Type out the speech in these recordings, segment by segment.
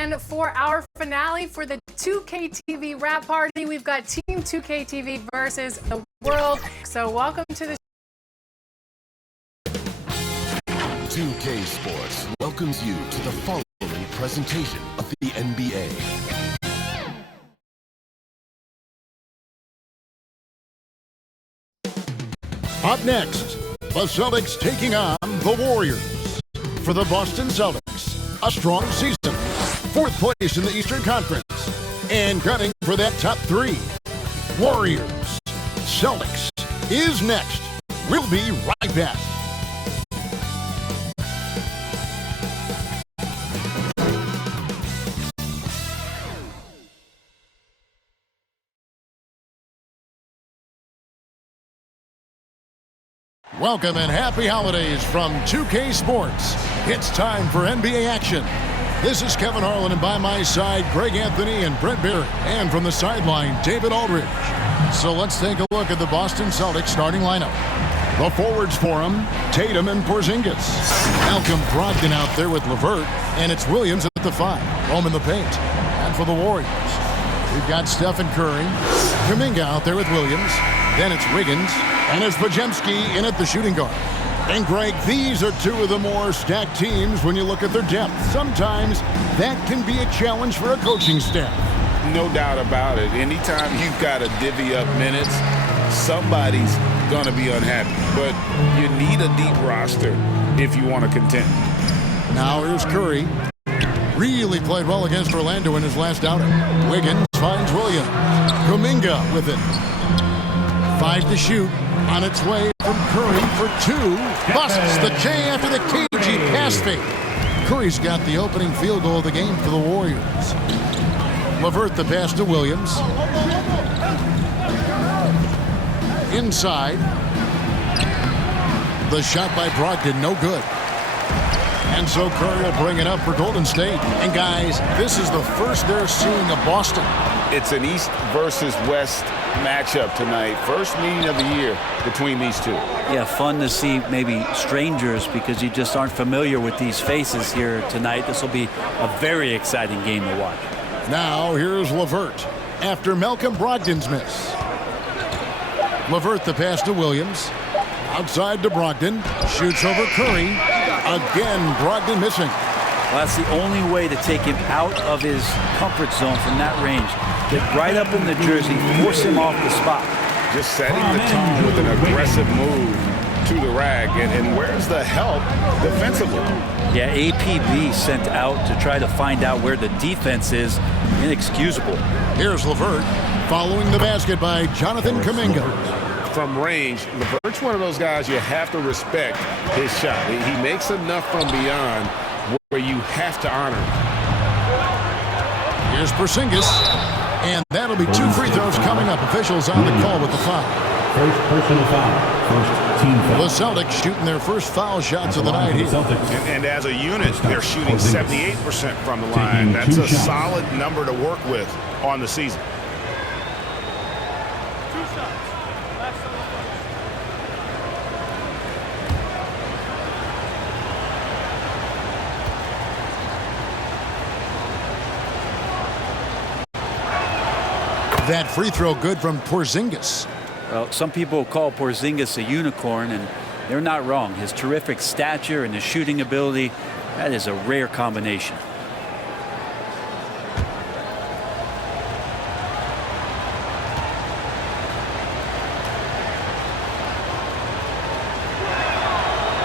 And for our finale for the 2KTV Rap Party, we've got Team 2KTV versus the world. So welcome to the 2K Sports welcomes you to the following presentation of the NBA. Up next, the Celtics taking on the Warriors. For the Boston Celtics, a strong season, 4th place in the Eastern Conference, and gunning for that top 3. Warriors, Celtics is next. We'll be right back. Welcome and happy holidays from 2K Sports. It's time for NBA action. This is Kevin Harlan, and by my side, Greg Anthony and Brent Barry. And from the sideline, David Aldridge. So let's take a look at the Boston Celtics starting lineup. The forwards for them, Tatum and Porzingis. Malcolm Brogdon out there with LeVert, and it's Williams at the 5. Home in the paint. And for the Warriors, we've got Stephen Curry, Kuminga out there with Williams. Then it's Wiggins, and it's Podziemski in at the shooting guard. And Greg, these are two of the more stacked teams when you look at their depth. Sometimes that can be a challenge for a coaching staff. No doubt about it. Anytime you've got to divvy up minutes, somebody's going to be unhappy. But you need a deep roster if you want to contend. Now here's Curry. Really played well against Orlando in his last outing. Wiggins finds Williams. Kuminga with it. 5 to shoot. On its way from Curry for 2. Busts the K after the KG pass fake. Curry's got the opening field goal of the game for the Warriors. LeVert the pass to Williams. Inside. The shot by Brogdon, no good. And so Curry will bring it up for Golden State. And guys, this is the first they're seeing of Boston. It's an East versus West matchup tonight. First meeting of the year between these two. Yeah, fun to see maybe strangers because you just aren't familiar with these faces here tonight. This will be a very exciting game to watch. Now here's LeVert after Malcolm Brogdon's miss. LeVert the pass to Williams. Outside to Brogdon. Shoots over Curry. Again, Brogdon missing. Well, that's the only way to take him out of his comfort zone from that range. Get right up in the jersey, force him off the spot. Just setting the tone with an aggressive move to the rag. And where's the help defensively? Yeah, APB sent out to try to find out where the defense is. Inexcusable. Here's LeVert following the basket by Jonathan Kuminga. From range, LeVert's one of those guys you have to respect his shot. He makes enough from beyond where you have to honor him. Here's Porzingis, and that'll be 2 free throws coming up. Officials on the call with the foul. First personal foul. First team foul. The Celtics shooting their first foul shots of the night here. And as a unit, they're shooting 78% from the line. That's a solid number to work with on the season. That free throw good from Porzingis. Well, some people call Porzingis a unicorn, and they're not wrong. His terrific stature and his shooting ability, that is a rare combination.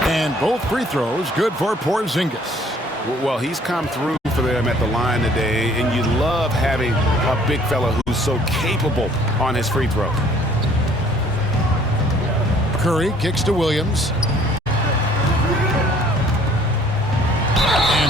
And both free throws good for Porzingis. Well, he's come through for them at the line today, and you love having a big fella who's so capable on his free throw. Curry kicks to Williams. And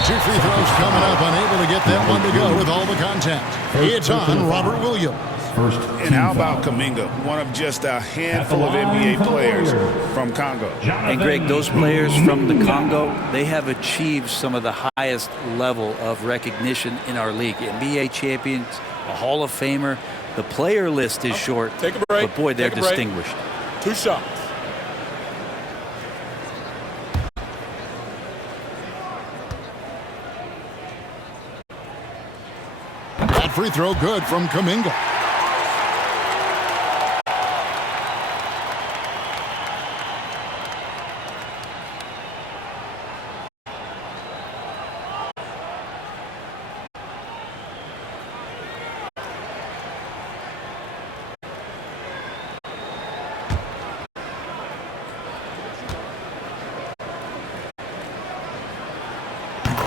2 free throws coming up, unable to get that one to go with all the contact. It's on Robert Williams. And how about Kuminga, one of just a handful of NBA players from Congo. And Greg, those players from the Congo, they have achieved some of the highest level of recognition in our league. NBA champions, a Hall of Famer. The player list is short, Take a break. but boy, they're distinguished. 2 shots. free throw good from Kuminga.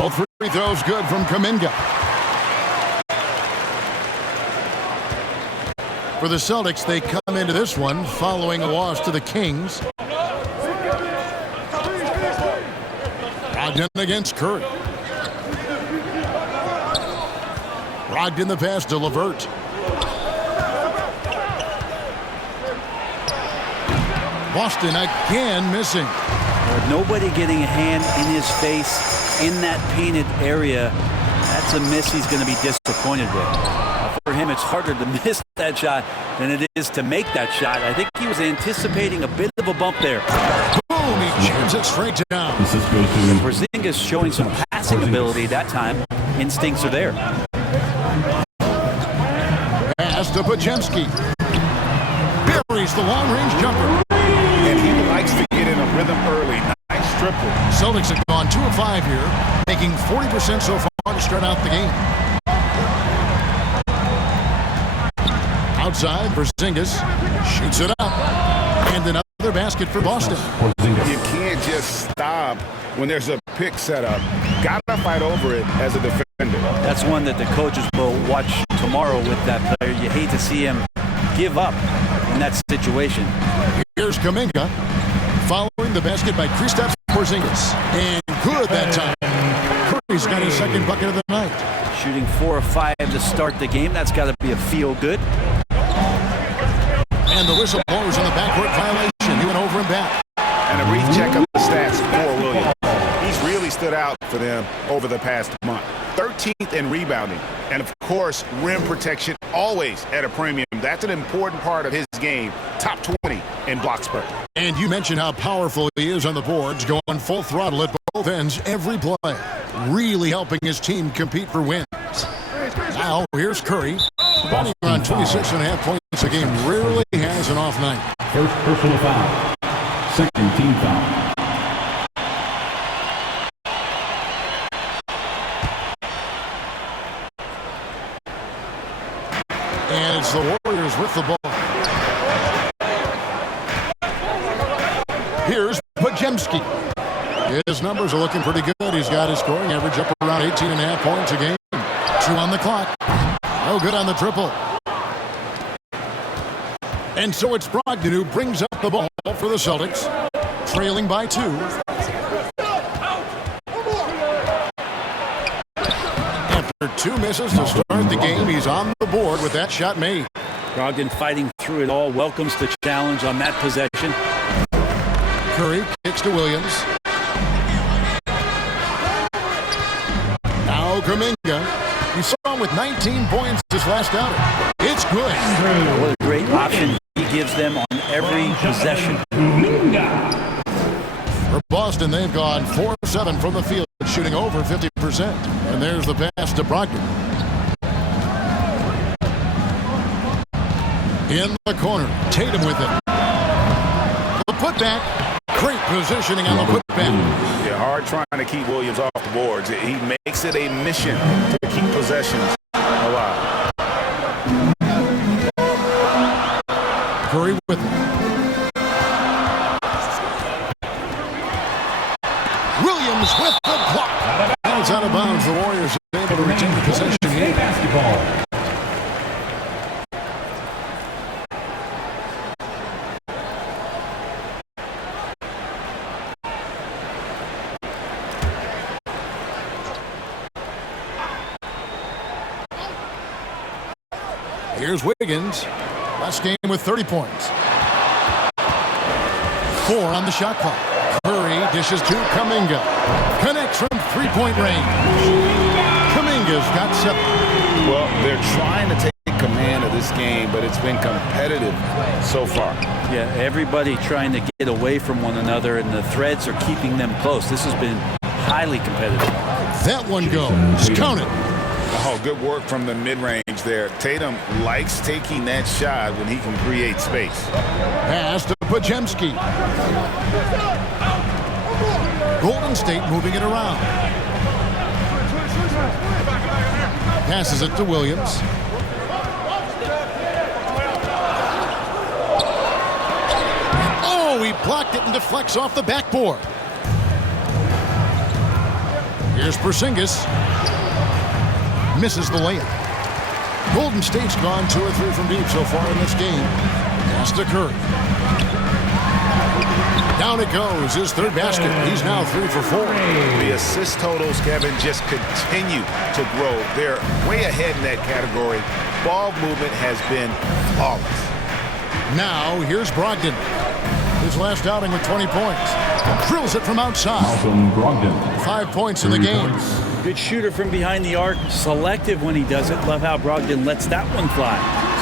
All three throws good from Kuminga. For the Celtics, they come into this one following a loss to the Kings. Brogdon against Curry. Brogdon the pass to LeVert. Boston again missing. Nobody getting a hand in his face in that painted area. That's a miss he's going to be disappointed with. For him, it's harder to miss that shot than it is to make that shot. I think he was anticipating a bit of a bump there. Boom, he jams it straight down. Porzingis showing some passing ability that time. Instincts are there. Pass to Podziemski. Buries the long-range jumper. And he likes to get in a rhythm early. Nice triple. Celtics have gone 2 of 5 here, making 40% so far to start out the game. Outside, Porzingis shoots it up. And another basket for Boston. You can't just stop when there's a pick set up. Gotta fight over it as a defender. That's one that the coaches will watch tomorrow with that player. You hate to see him give up in that situation. Here's Kuminga, following the basket by Kristaps Porzingis. And good that time. Curry's got his second bucket of the night. Shooting 4 of 5 to start the game. That's got to be a feel good. And the whistle blows on the backcourt violation. He went over and back. And a brief check of the stats for Williams. He's really stood out for them over the past month. 13th in rebounding. And, of course, rim protection always at a premium. That's an important part of his game. Top 20 in block spurt. And you mentioned how powerful he is on the boards, going full throttle at both ends every play. Really helping his team compete for wins. Now, here's Curry. Running around 26.5 points a game. Rarely has an off night. First personal foul. Second team foul. And it's the Warriors with the ball. Here's Podziemski. His numbers are looking pretty good. He's got his scoring average up around 18.5 points a game. 2 on the clock. No good on the triple. And so it's Brogdon who brings up the ball for the Celtics, trailing by 2. After 2 misses to start the game, he's on the board with that shot made. Brogdon fighting through it all. Welcomes the challenge on that possession. Curry kicks to Williams. Now Kuminga. You saw him with 19 points this last outing. It's good. What a great option he gives them on every possession. For Boston, they've gone 4 of 7 from the field, shooting over 50%. And there's the pass to Brogdon. In the corner, Tatum with it. The putback. Great positioning on the putback. Yeah, hard trying to keep Williams off the boards. He makes it a mission to keep possessions alive. Curry with it. Williams with the block. And it's out of bounds. The Warriors are able to retain the possession here. Basketball. Here's Wiggins. Last game with 30 points. 4 on the shot clock. Curry dishes to Kuminga. Connects from three-point range. Kuminga's got 7. Well, they're trying to take command of this game, but it's been competitive so far. Yeah, everybody trying to get away from one another, and the threads are keeping them close. This has been highly competitive. That one goes. Count it. Oh, good work from the mid-range there. Tatum likes taking that shot when he can create space. Pass to Pajemski. Golden State moving it around. Passes it to Williams. Oh, he blocked it and deflects off the backboard. Here's Porzingis. Misses the layup. Golden State's gone 2 or 3 from deep so far in this game. Pass to Curry. Down it goes. His third basket. He's now 3 for 4. The assist totals, Kevin, just continue to grow. They're way ahead in that category. Ball movement has been flawless. Now, here's Brogdon. His last outing with 20 points. Drills it from outside. Malcolm Brogdon. 5 points in the game. Good shooter from behind the arc. Selective when he does it. Love how Brogdon lets that one fly.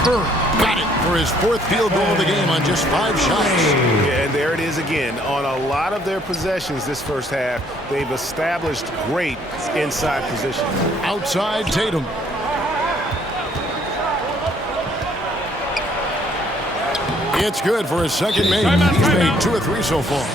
Curry got it for his 4th field goal of the game on just 5 shots. Yeah, and there it is again. On a lot of their possessions this first half, they've established great inside position. Outside Tatum. It's good for his second make. He's made 2 or 3 so far.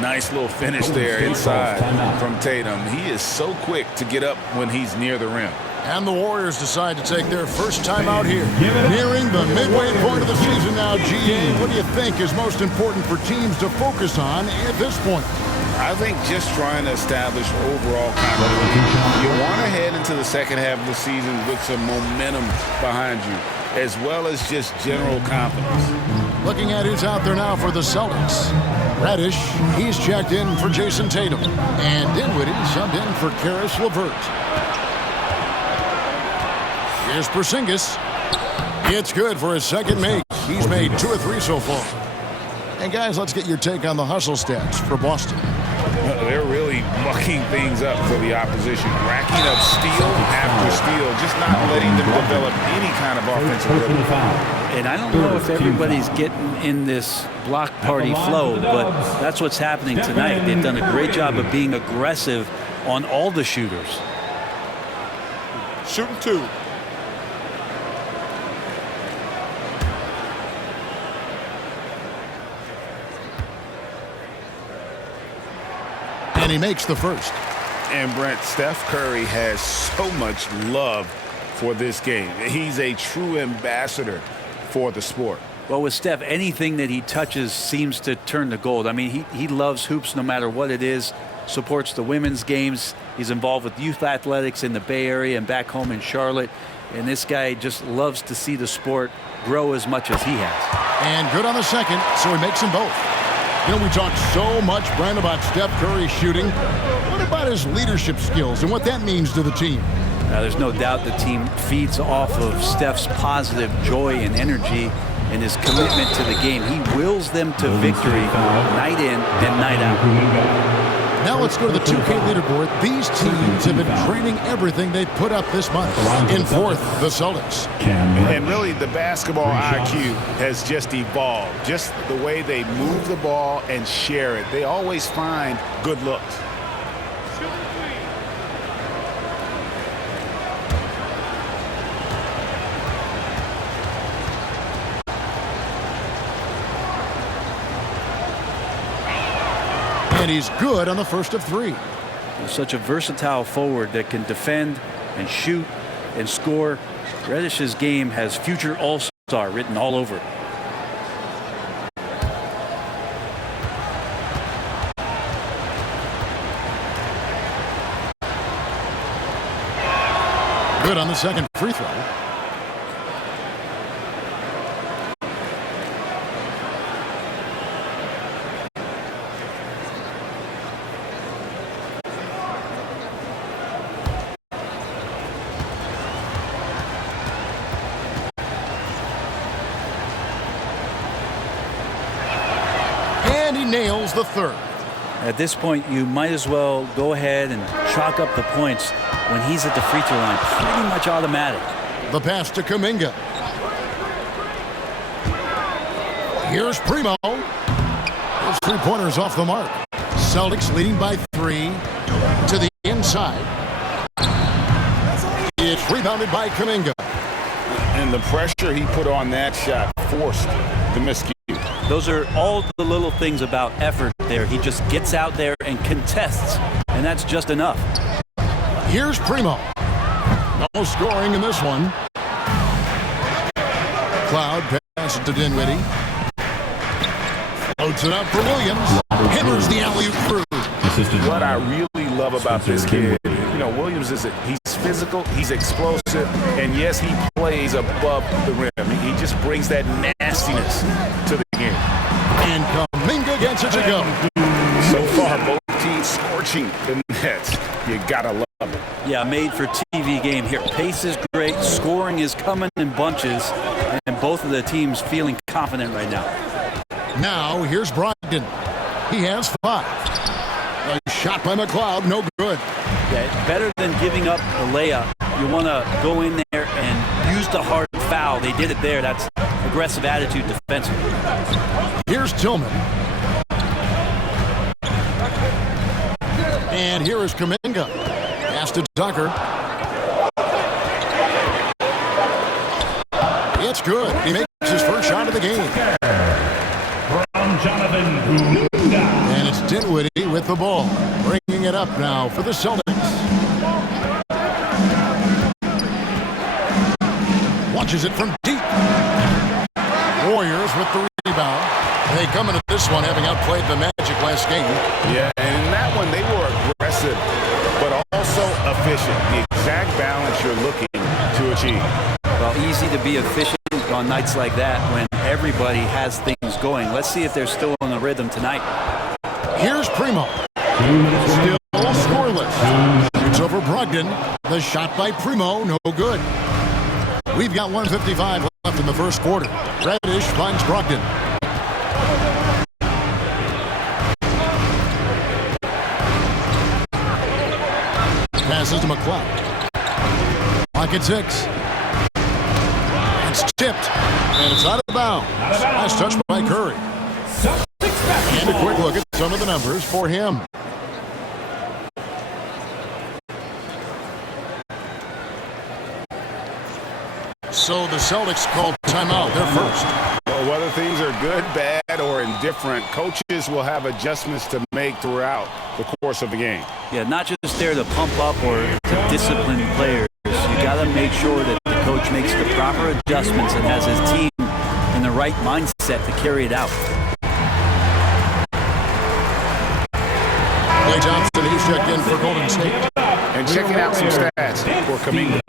Nice little finish there inside from Tatum. He is so quick to get up when he's near the rim. And the Warriors decide to take their first time out here. Nearing the midway point of the season now, G. What do you think is most important for teams to focus on at this point? I think just trying to establish overall continuity. You want to head into the second half of the season with some momentum behind you, as well as just general confidence. Looking at who's out there now for the Celtics. Reddish, he's checked in for Jason Tatum. And Dinwiddie subbed in for Karis LeVert. Here's Porzingis. It's good for his second make. He's made 2 or 3 so far. And guys, let's get your take on the hustle stats for Boston. They're really mucking things up for the opposition, racking up steal after steal, just not letting them develop any kind of offensive rhythm. And I don't know if everybody's getting in this block party flow, but that's what's happening tonight. They've done a great job of being aggressive on all the shooters. Shooting 2. And he makes the first. And Brent, Steph Curry has so much love for this game. He's a true ambassador for the sport. Well, with Steph, anything that he touches seems to turn to gold. I mean, he loves hoops no matter what it is, supports the women's games. He's involved with youth athletics in the Bay Area and back home in Charlotte. And this guy just loves to see the sport grow as much as he has. And good on the second, so he makes them both. You know, we talk so much, Brent, about Steph Curry shooting. What about his leadership skills and what that means to the team? There's no doubt the team feeds off of Steph's positive joy and energy and his commitment to the game. He wills them to victory night in and night out. Now let's go to the 2K leaderboard. These teams have been training everything they've put up this month. In 4th, the Celtics. And really, the basketball IQ has just evolved. Just the way they move the ball and share it. They always find good looks. And he's good on the first of 3. Such a versatile forward that can defend and shoot and score. Reddish's game has future all-star written all over it. Good on the second free throw. And he nails the third. At this point, you might as well go ahead and chalk up the points when he's at the free throw line. Pretty much automatic. The pass to Kuminga. Here's Primo. Those 3-pointers off the mark. Celtics leading by 3 to the inside. It's Rebounded by Kuminga. And the pressure he put on that shot forced the miscue. Those are all the little things about effort there. He just gets out there and contests, and that's just enough. Here's Primo. No scoring in this one. Cloud passes to Dinwiddie. Floats it up for Williams. Hammers the alley-oop through. What I really love about this kid, Williams he's physical, he's explosive, and yes, he plays above the rim. He just brings that nastiness to the game. And Kuminga gets it to go. So far, both teams scorching the Nets. You gotta love it. Yeah, made for TV game here. Pace is great, scoring is coming in bunches, and both of the teams feeling confident right now. Now, here's Brogdon. He has 5. A shot by McLeod, no good. Yeah, better than giving up a layup. You want to go in there and use the hard foul. They did it there. That's aggressive attitude defensively. Here's Tillman. And here is Kuminga. Pass to Tucker. It's good. He makes his first shot of the game. And it's Dinwiddie with the ball. Bringing it up now for the Celtics. Watches it from deep. Warriors with the rebound. They come into this one having outplayed the Magic last game. Yeah, and in that one they were aggressive, but also efficient. The exact balance you're looking to achieve. Well, easy to be efficient on nights like that when everybody has things going. Let's see if they're still on the rhythm tonight. Here's Primo. Still scoreless. Shoots over Brogdon. The shot by Primo, no good. We've got 1:55 left in the first quarter. Reddish finds Brogdon. Passes to McLeod. Clock at 6. It's tipped, and it's out of bounds. Nice touch by Curry. And a quick look at some of the numbers for him. So the Celtics called timeout. They're first. Well, whether things are good, bad, or indifferent, coaches will have adjustments to make throughout the course of the game. Yeah, not just there to pump up or to discipline players. You got to make sure that the coach makes the proper adjustments and has his team in the right mindset to carry it out. Klay Thompson, he's checked in for Golden State. And checking out some stats for Kuminga.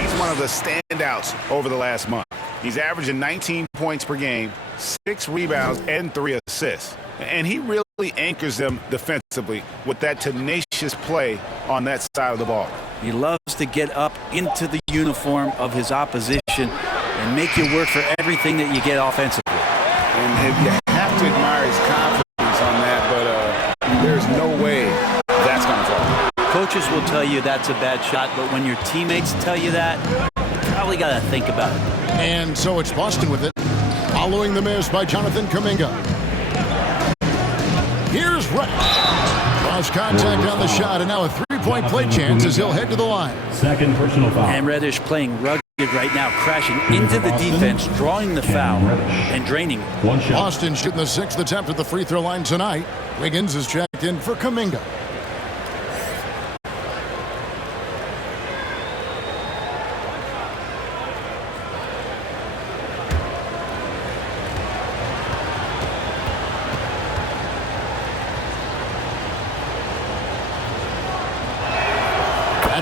He's one of the standouts over the last month. He's averaging 19 points per game, 6 rebounds, and 3 assists. And he really anchors them defensively with that tenacious play on that side of the ball. He loves to get up into the uniform of his opposition and make you work for everything that you get offensively. And you have to admire his confidence on that, but there's no way that's going to fall. Coaches will tell you that's a bad shot, but when your teammates tell you that, you probably got to think about it. And so it's Boston with it, following the miss by Jonathan Kuminga. Here's Reddish. Lost contact on the shot, and now a three-point play chance as he'll head to the line. Second personal foul. And Reddish playing rugged right now, crashing into the defense, drawing the foul, and draining. One shot. Boston shooting the 6th attempt at the free throw line tonight. Wiggins is checked in for Kuminga.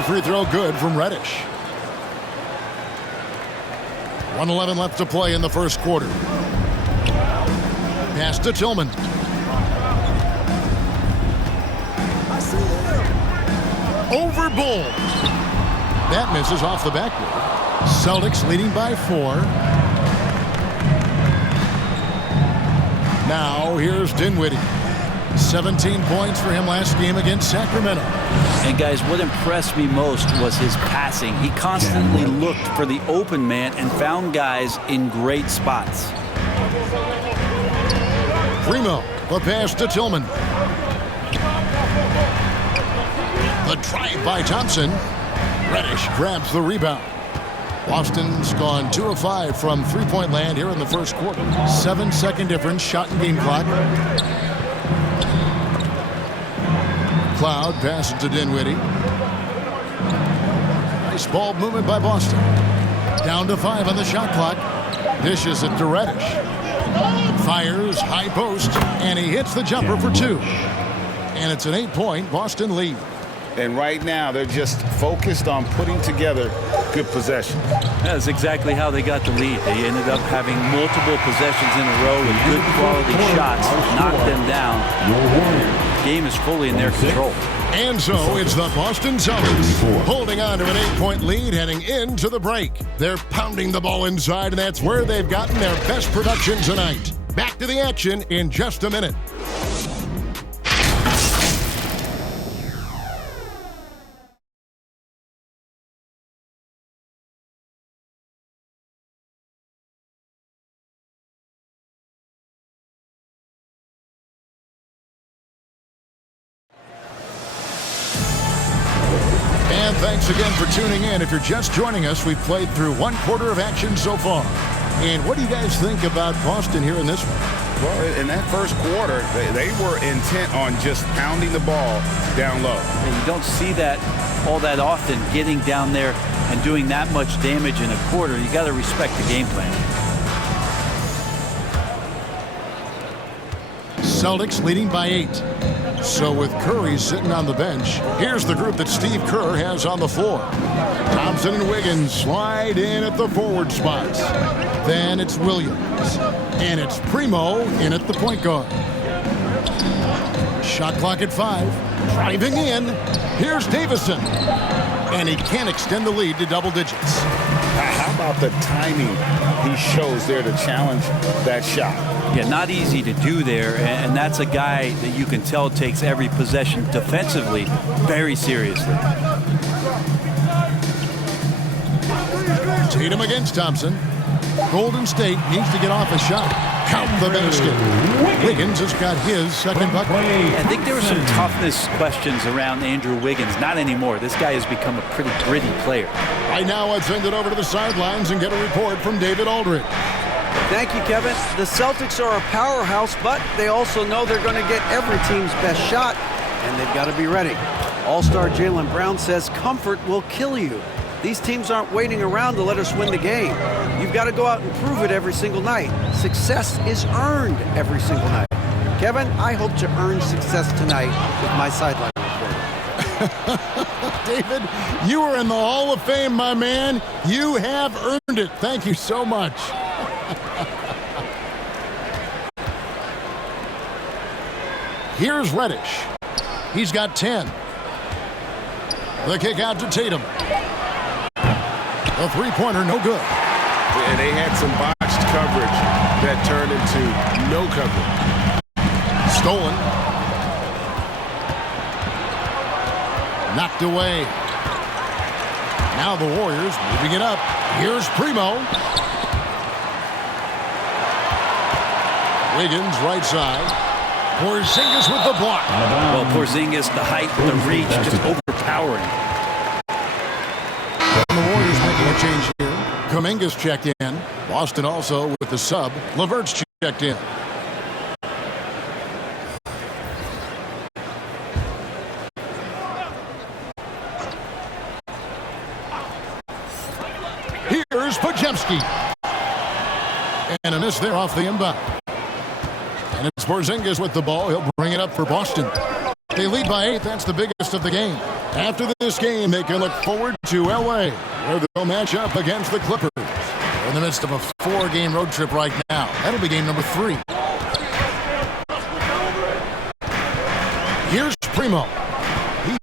Free throw good from Reddish. 1:11 left to play in the first quarter. Pass to Tillman. Over Bull. That misses off the backboard. Celtics leading by 4. Now here's Dinwiddie. 17 points for him last game against Sacramento. And guys, what impressed me most was his passing. He constantly looked for the open man and found guys in great spots. Primo, the pass to Tillman. The drive by Thompson. Reddish grabs the rebound. Boston's gone 2 of 5 from three-point land here in the first quarter. 7-second difference, shot and game clock. Cloud passes to Dinwiddie. Nice ball movement by Boston. Down to 5 on the shot clock. Dishes it to Reddish. Fires, high post, and he hits the jumper for 2. And it's an 8-point Boston lead. And right now, they're just focused on putting together good possession. That's exactly how they got the lead. They ended up having multiple possessions in a row with good quality shots, knocked them down. The game is fully in their control. And so it's the Boston Celtics holding on to an 8-point lead heading into the break. They're pounding the ball inside, and that's where they've gotten their best production tonight. Back to the action in just a minute. And thanks again for tuning in. If you're just joining us, we've played through 1 quarter of action so far. And what do you guys think about Boston here in this one? Well, in that first quarter, they were intent on just pounding the ball down low. And you don't see that all that often, getting down there and doing that much damage in a quarter. You got to respect the game plan. Celtics leading by 8. So with Curry sitting on the bench, here's the group that Steve Kerr has on the floor. Thompson and Wiggins slide in at the forward spots. Then it's Williams. And it's Primo in at the point guard. Shot clock at 5. Driving in. Here's Davison. And he can't extend the lead to double digits. How about the timing he shows there to challenge that shot? Yeah, not easy to do there, and that's a guy that you can tell takes every possession defensively very seriously. Tatum against Thompson. Golden State needs to get off a shot. Count the basket. Wiggins has got his second bucket. I think there were some toughness questions around Andrew Wiggins. Not anymore. This guy has become a pretty gritty player. Right now, I'd send it over to the sidelines and get a report from David Aldridge. Thank you, Kevin. The Celtics are a powerhouse, but they also know they're going to get every team's best shot, and they've got to be ready. All-star Jaylen Brown says comfort will kill you. These teams aren't waiting around to let us win the game. You've got to go out and prove it every single night. Success is earned every single night. Kevin, I hope to earn success tonight with my sideline report. David, you are in the Hall of Fame, my man. You have earned it. Thank you so much. Here's Reddish. He's got 10. The kick out to Tatum. The three-pointer, no good. And they had some botched coverage that turned into no coverage. Stolen. Knocked away. Now the Warriors moving it up. Here's Primo. Wiggins right side. Porzingis with the block. Well, Porzingis, the height, the reach, just overpowering. And the Warriors making a change here. Kuminga's checked in. Boston also with the sub. LeVert's checked in. Here's Podziemski. And a miss there off the inbound. And it's Porzingis with the ball. He'll bring it up for Boston. They lead by 8. That's the biggest of the game. After this game, they can look forward to L.A., where they'll match up against the Clippers. They're in the midst of a 4-game road trip right now. That'll be game number 3. Here's Primo.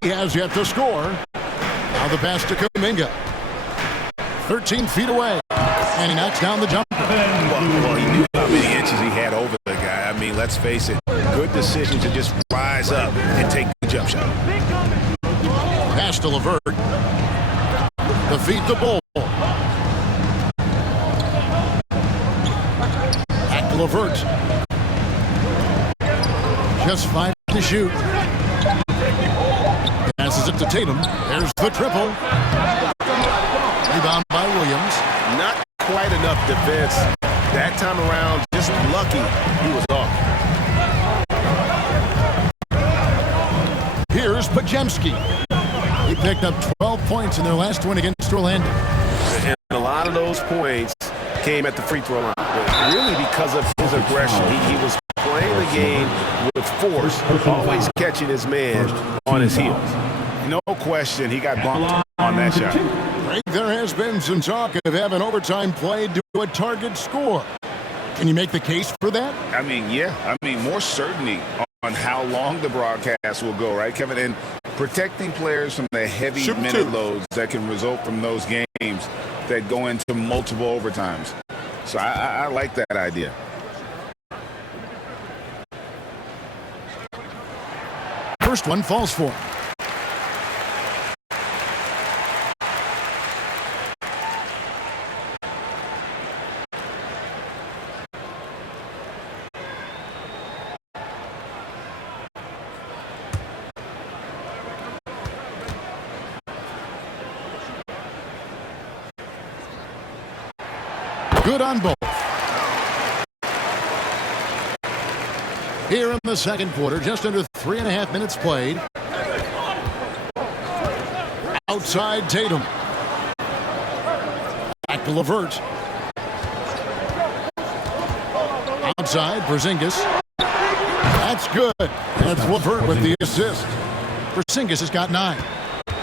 He has yet to score. Now the pass to Kuminga. 13 feet away. And he knocks down the jumper. Well, he knew how many inches he had over the guy. I mean, let's face it. Good decision to just rise up and take the jump shot. Pass to LeVert. Defeat the Bull. Back to LeVert. Just 5 to shoot. Passes it to Tatum. There's the triple. Rebound by Williams. Not quite enough defense. That time around, just lucky he was off. Here's Pajemski. He picked up 12 points in their last win against Orlando. And a lot of those points came at the free throw line. Really because of his aggression. He was playing the game with force, always catching his man on his heels. No question he got bumped on that shot. There has been some talk of having overtime played to a target score. Can you make the case for that? I mean, yeah. I mean, more certainty on how long the broadcast will go, right, Kevin? And protecting players from the heavy minute loads that can result from those games that go into multiple overtimes. So I like that idea. First one falls for him. Good on both. Here in the second quarter, just under 3.5 minutes played. Outside Tatum. Back to LeVert. Outside Porzingis. That's good. That's LeVert with the assist. Porzingis has got 9.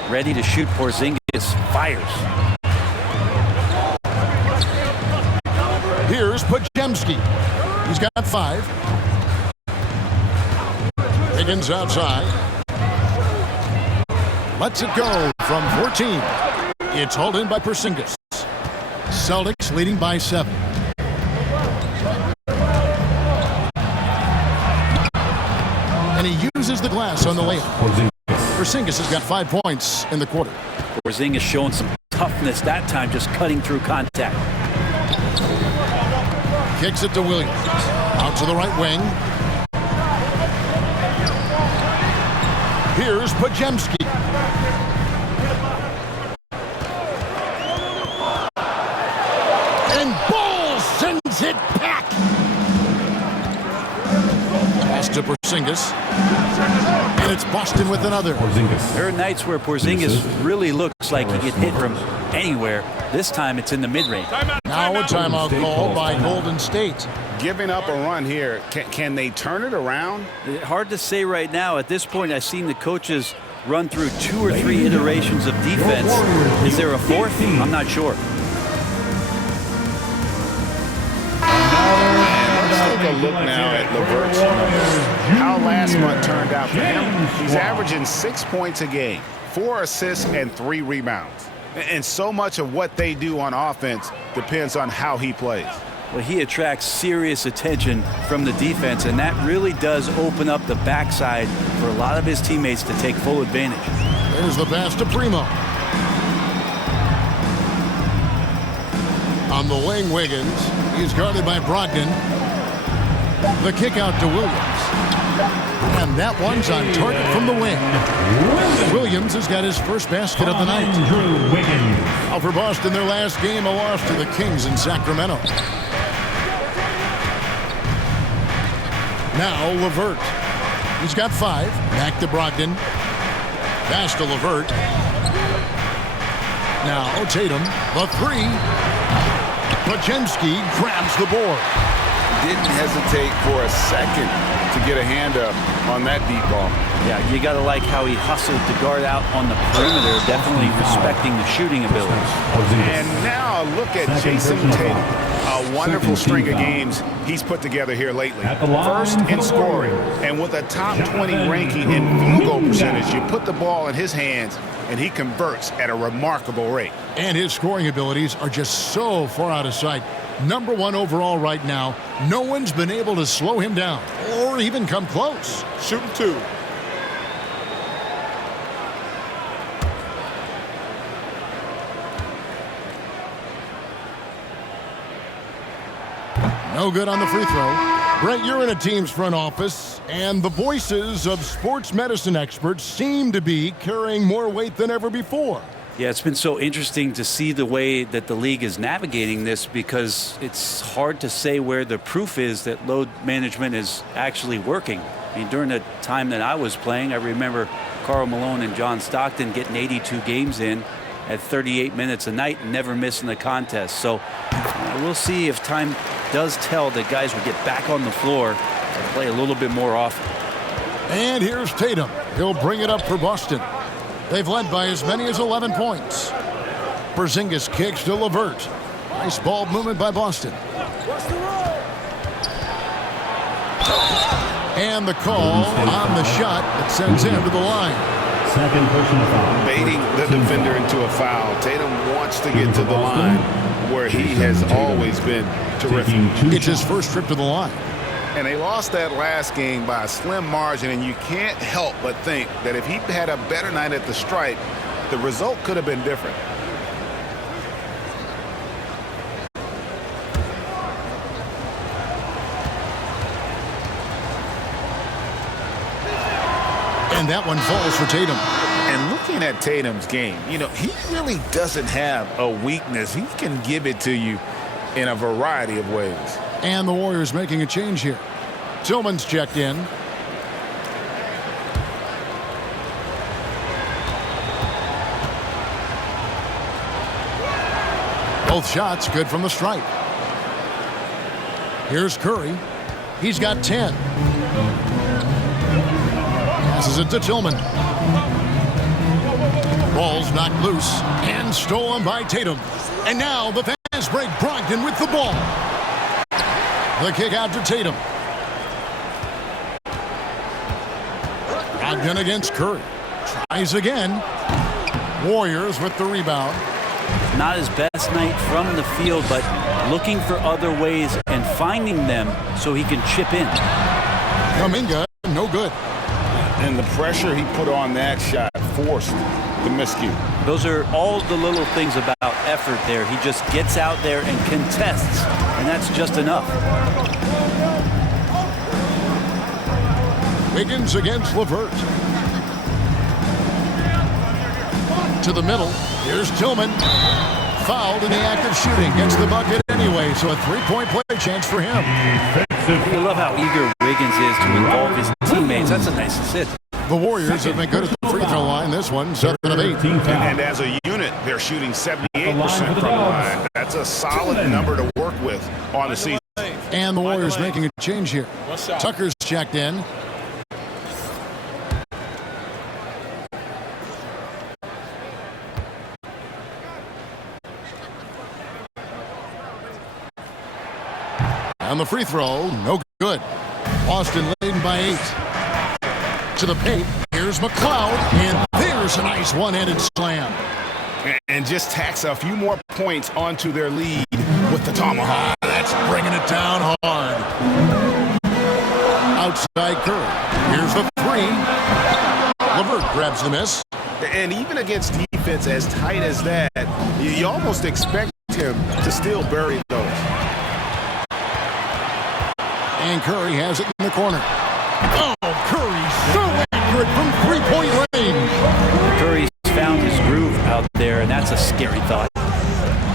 Ready to shoot. Porzingis fires. Here's Pajemski. He's got 5. Higgins outside. Lets it go from 14. It's hauled in by Porzingis. Celtics leading by 7. And he uses the glass on the layup. Porzingis has got 5 points in the quarter. Porzingis showing some toughness that time, just cutting through contact. Kicks it to Williams. Out to the right wing. Here's Pajemski. And Ball sends it back. Pass to Porzingis. And it's Boston with another. There are nights where Porzingis really looks like he can hit from anywhere. This time it's in the mid-range. Now a timeout called by Golden State. Giving up a run here. Can they turn it around? Hard to say right now. At this point, I've seen the coaches run through 2 or 3 iterations of defense. Is there a 4th? I'm not sure. Let's take a look now at LeVert's numbers. How last month turned out for him. He's averaging 6 points a game, 4 assists, and 3 rebounds. And so much of what they do on offense depends on how he plays. Well, he attracts serious attention from the defense, and that really does open up the backside for a lot of his teammates to take full advantage. There's the pass to Primo. On the wing, Wiggins. He's guarded by Brogdon. The kick out to Williams. And that one's on target from the wing. Williams has got his first basket of the night. Now for Boston, their last game, a loss to the Kings in Sacramento. Now LeVert. He's got 5. Back to Brogdon. Pass to LeVert. Now Tatum, the 3. Pajemski grabs the board. Didn't hesitate for a second to get a hand up on that deep ball. Yeah, you got to like how he hustled to guard out on the perimeter, definitely respecting the shooting ability. And now look at Jason Tatum. A wonderful string of games he's put together here lately. First in scoring, and with a top 20 ranking in field goal percentage, you put the ball in his hands, and he converts at a remarkable rate. And his scoring abilities are just so far out of sight. Number 1 overall right now. No one's been able to slow him down or even come close. Shooting 2. No good on the free throw. Brett, you're in a team's front office, And the voices of sports medicine experts seem to be carrying more weight than ever before. Yeah, it's been so interesting to see the way that the league is navigating this, because it's hard to say where the proof is that load management is actually working. I mean, during the time that I was playing, I remember Karl Malone and John Stockton getting 82 games in at 38 minutes a night and never missing a contest. So we'll see if time does tell that guys will get back on the floor and play a little bit more often. And here's Tatum. He'll bring it up for Boston. They've led by as many as 11 points. Porzingis kicks to LeVert. Nice ball movement by Boston. And the call on the shot that sends him to the line. Second personal foul. Baiting the defender into a foul. Tatum wants to get to the line where he has always been terrific. It's his first trip to the line. And they lost that last game by a slim margin, and you can't help but think that if he had a better night at the stripe, the result could have been different. And that one falls for Tatum. And looking at Tatum's game, you know, he really doesn't have a weakness. He can give it to you in a variety of ways. And the Warriors making a change here. Tillman's checked in. Both shots good from the stripe. Here's Curry. He's got 10. Passes it to Tillman. Ball's knocked loose and stolen by Tatum. And now the fast break. Brogdon with the ball. The kick out to Tatum. Brogdon against Curry. Tries again. Warriors with the rebound. Not his best night from the field, but looking for other ways and finding them so he can chip in. Kuminga, no good. And the pressure he put on that shot forced the miscue. Those are all the little things about effort there. He just gets out there and contests, and that's just enough. Wiggins against LeVert. To the middle. Here's Tillman. Fouled in the act of shooting. Gets the bucket anyway, so a three-point play chance for him. I love how eager Wiggins is to involve his teammates. That's a nice assist. The Warriors have been good at the free throw line. This one, 7 of 8. And as a unit, they're shooting 78% from the line. That's a solid number to work with on the season. And the Warriors making a change here. Tucker's checked in. On the free throw, no good. Boston leading by 8. To the paint, here's McLeod, and there's a nice one-handed slam. And just tacks a few more points onto their lead with the tomahawk. That's bringing it down hard. Outside Curry. Here's the three. LeVert grabs the miss. And even against defense as tight as that, you almost expect him to still bury those. And Curry has it in the corner. Oh, Curry so accurate from three-point range. Curry's found his groove out there, and that's a scary thought.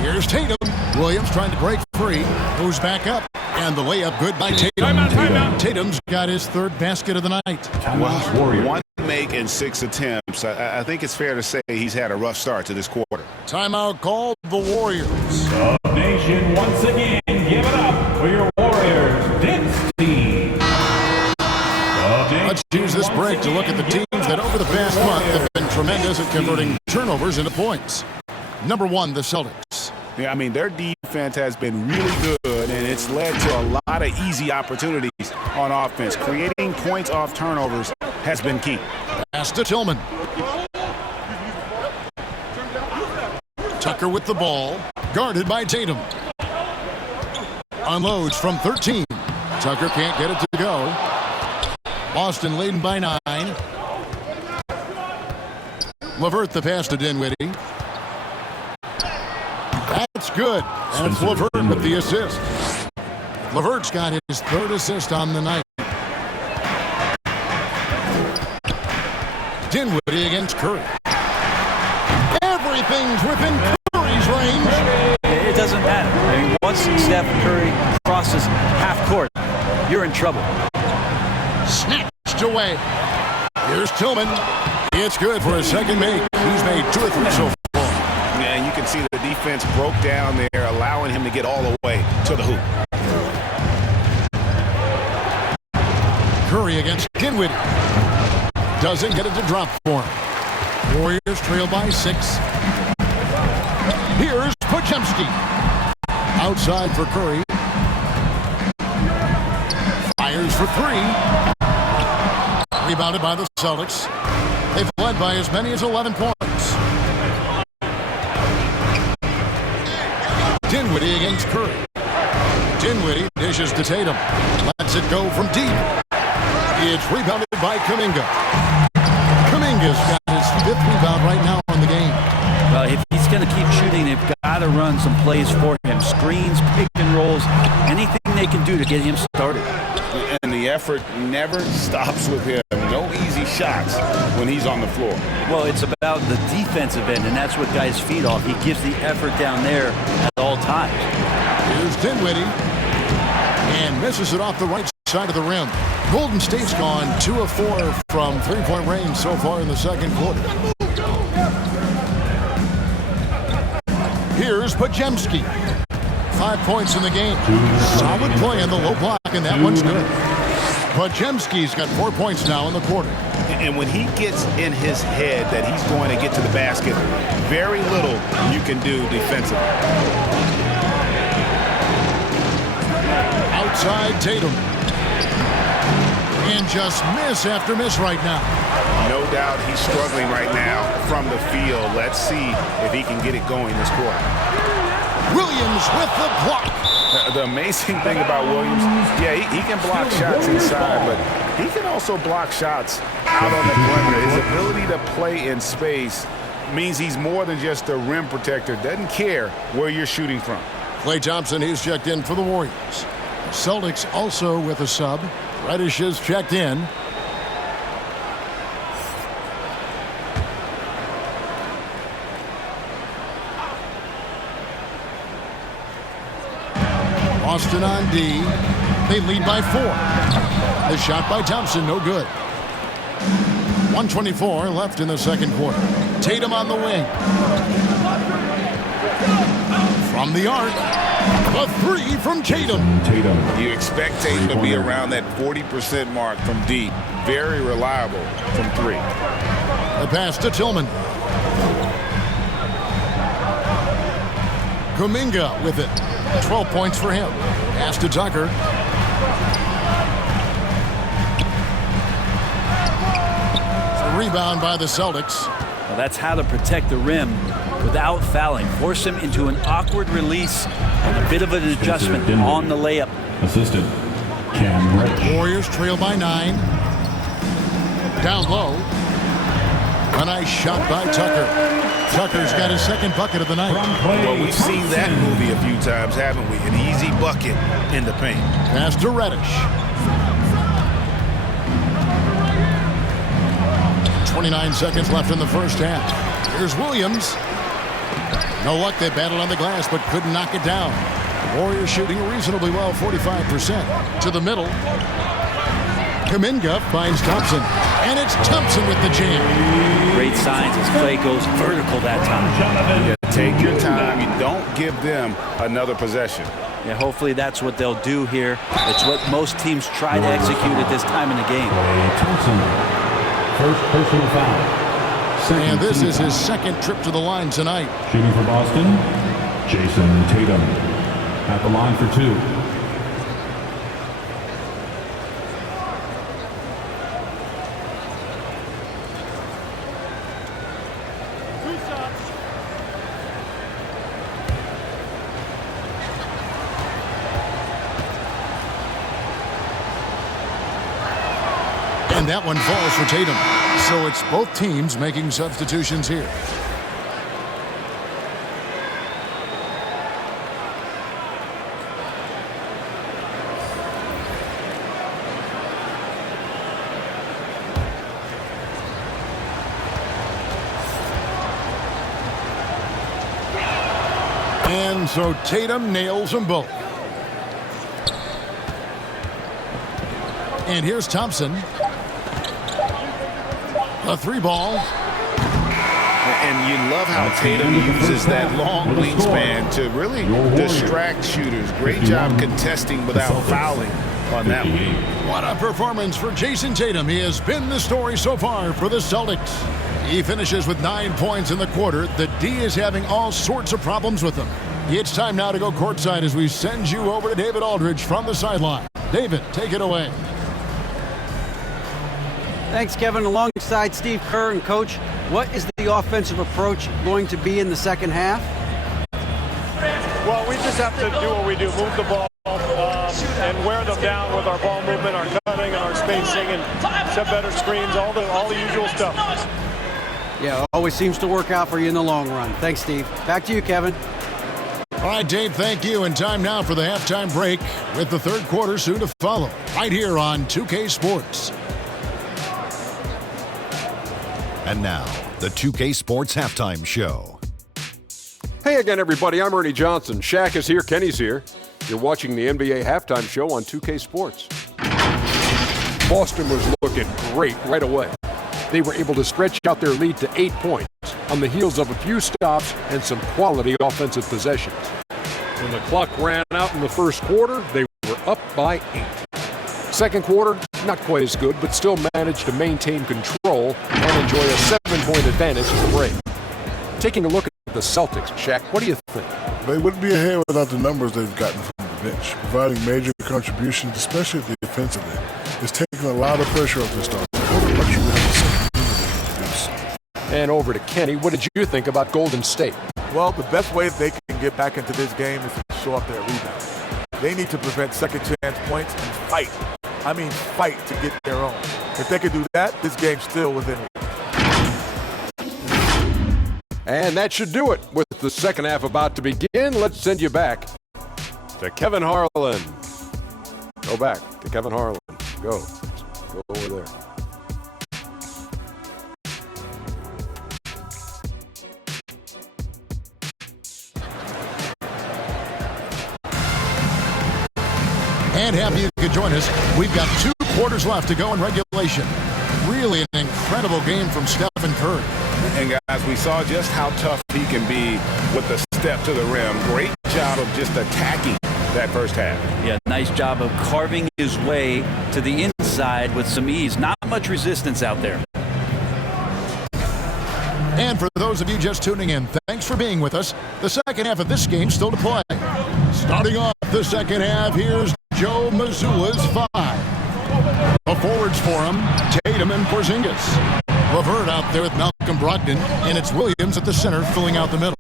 Here's Tatum. Williams trying to break free. Goes back up. And the layup good by Tatum. Tatum's got his third basket of the night. Well, 1 make and 6 attempts. I think it's fair to say he's had a rough start to this quarter. Timeout called the Warriors. The nation once again, give it up for your Warriors dance team. Let's use this break to look at the teams that over the past month have been tremendous at converting turnovers into points. Number 1, the Celtics. Yeah, I mean, their defense has been really good, and it's led to a lot of easy opportunities on offense. Creating points off turnovers has been key. Pass to Tillman. Tucker with the ball. Guarded by Tatum. Unloads from 13. Tucker can't get it to go. Boston leading by 9. LeVert the pass to Dinwiddie. That's good. And it's LeVert with the assist. LeVert's got his third assist on the night. Dinwiddie against Curry. Everything's within Curry's range. It doesn't matter. I mean, once Steph Curry crosses half court, you're in trouble. Snatched away. Here's Tillman. It's good for a second make. He's made 2 or 3 so far. Yeah, and you can see the defense broke down there, allowing him to get all the way to the hoop. Curry against Dinwiddie. Doesn't get it to drop for him. Warriors trail by 6. Here's Podziemski. Outside for Curry. Fires for 3. Rebounded by the Celtics. They've led by as many as 11 points. Dinwiddie against Curry. Dinwiddie dishes to Tatum. Lets it go from deep. It's rebounded by Kuminga. Kuminga's got his 5th rebound right now in the game. Well, if he's going to keep shooting, they've got to run some plays for him. Screens, pick and rolls, anything they can do to get him started. And the effort never stops with him. No easy shots when he's on the floor. Well, it's about the defensive end, and that's what guys feed off. He gives the effort down there at all times. Here's Dinwiddie. And misses it off the right side of the rim. Golden State's gone 2 of 4 from 3-point range so far in the second quarter. Here's Podziemski. 5 points in the game. Solid play in the low block, and that one's good. Podziemski's got 4 points now in the quarter. And when he gets in his head that he's going to get to the basket, very little you can do defensively. Outside Tatum. And just miss after miss right now. No doubt he's struggling right now from the field. Let's see if he can get it going this quarter. Williams with the block. The amazing thing about Williams, yeah, he can block shots inside, but he can also block shots out on the perimeter. His ability to play in space means he's more than just a rim protector. Doesn't care where you're shooting from. Klay Thompson, he's checked in for the Warriors. The Celtics also with a sub. Reddish is checked in. Boston on D. They lead by 4. The shot by Thompson, no good. 1:24 left in the second quarter. Tatum on the wing. From the arc. A 3 from Tatum. You expect Tatum to be around that 40% mark from deep. Very reliable from 3. The pass to Tillman. Kuminga with it. 12 points for him. Pass to Tucker. The rebound by the Celtics. Well, that's how to protect the rim without fouling. Force him into an awkward release and a bit of an adjustment on the layup. Assistant, Cam Rich. Warriors trail by 9. Down low. A nice shot by Tucker. Tucker's got his second bucket of the night. Well, we've seen that movie a few times, haven't we? An easy bucket in the paint. Pass to Reddish. 29 seconds left in the first half. Here's Williams. No luck. They battled on the glass but couldn't knock it down. The Warriors shooting reasonably well, 45%. To the middle. Kuminga finds Thompson. And it's Thompson with the jam. Great signs as Klay goes vertical that time. Yeah, take your time. You don't give them another possession. Yeah, hopefully that's what they'll do here. It's what most teams try to execute at this time in the game. Thompson, first personal foul. And this is his second trip to the line tonight. Shooting for Boston, Jason Tatum. At the line for 2. And that one falls for Tatum. So it's both teams making substitutions here. And so Tatum nails them both. And here's Thompson. A 3-ball. And you love how Tatum uses that long wingspan to really distract shooters. Great job contesting without fouling on that one. What a performance for Jason Tatum. He has been the story so far for the Celtics. He finishes with 9 points in the quarter. The D is having all sorts of problems with him. It's time now to go courtside as we send you over to David Aldridge from the sideline. David, take it away. Thanks, Kevin. Alongside Steve Kerr and Coach, what is the offensive approach going to be in the second half? Well, we just have to do what we do, move the ball and wear them down with our ball movement, our cutting, and our spacing, and set better screens, all the usual stuff. Yeah, always seems to work out for you in the long run. Thanks, Steve. Back to you, Kevin. All right, Dave, thank you. And time now for the halftime break with the third quarter soon to follow right here on 2K Sports. And now, the 2K Sports Halftime Show. Hey again, everybody. I'm Ernie Johnson. Shaq is here. Kenny's here. You're watching the NBA Halftime Show on 2K Sports. Boston was looking great right away. They were able to stretch out their lead to 8 points on the heels of a few stops and some quality offensive possessions. When the clock ran out in the first quarter, they were up by 8. Second quarter, not quite as good, but still managed to maintain control and enjoy a 7-point advantage at the break. Taking a look at the Celtics, Shaq, what do you think? They wouldn't be ahead without the numbers they've gotten from the bench, providing major contributions, especially at the defensive end. It's taking a lot of pressure off the stars. And over to Kenny, what did you think about Golden State? Well, the best way they can get back into this game is to show up their rebounds. They need to prevent second chance points and fight. I mean, fight to get their own. If they could do that, this game's still within reach. And that should do it. With the second half about to begin, let's send you back to Kevin Harlan. Go back to Kevin Harlan. Go over there. And happy you could join us. We've got 2 quarters left to go in regulation. Really an incredible game from Stephen Curry. And guys, we saw just how tough he can be with the step to the rim. Great job of just attacking that first half. Yeah, nice job of carving his way to the inside with some ease. Not much resistance out there. And for those of you just tuning in, thanks for being with us. The second half of this game still to play. Starting off the second half, here's Joe Mazzulla's 5. The forwards for him, Tatum and Porzingis. LeVert out there with Malcolm Brogdon, and it's Williams at the center filling out the middle.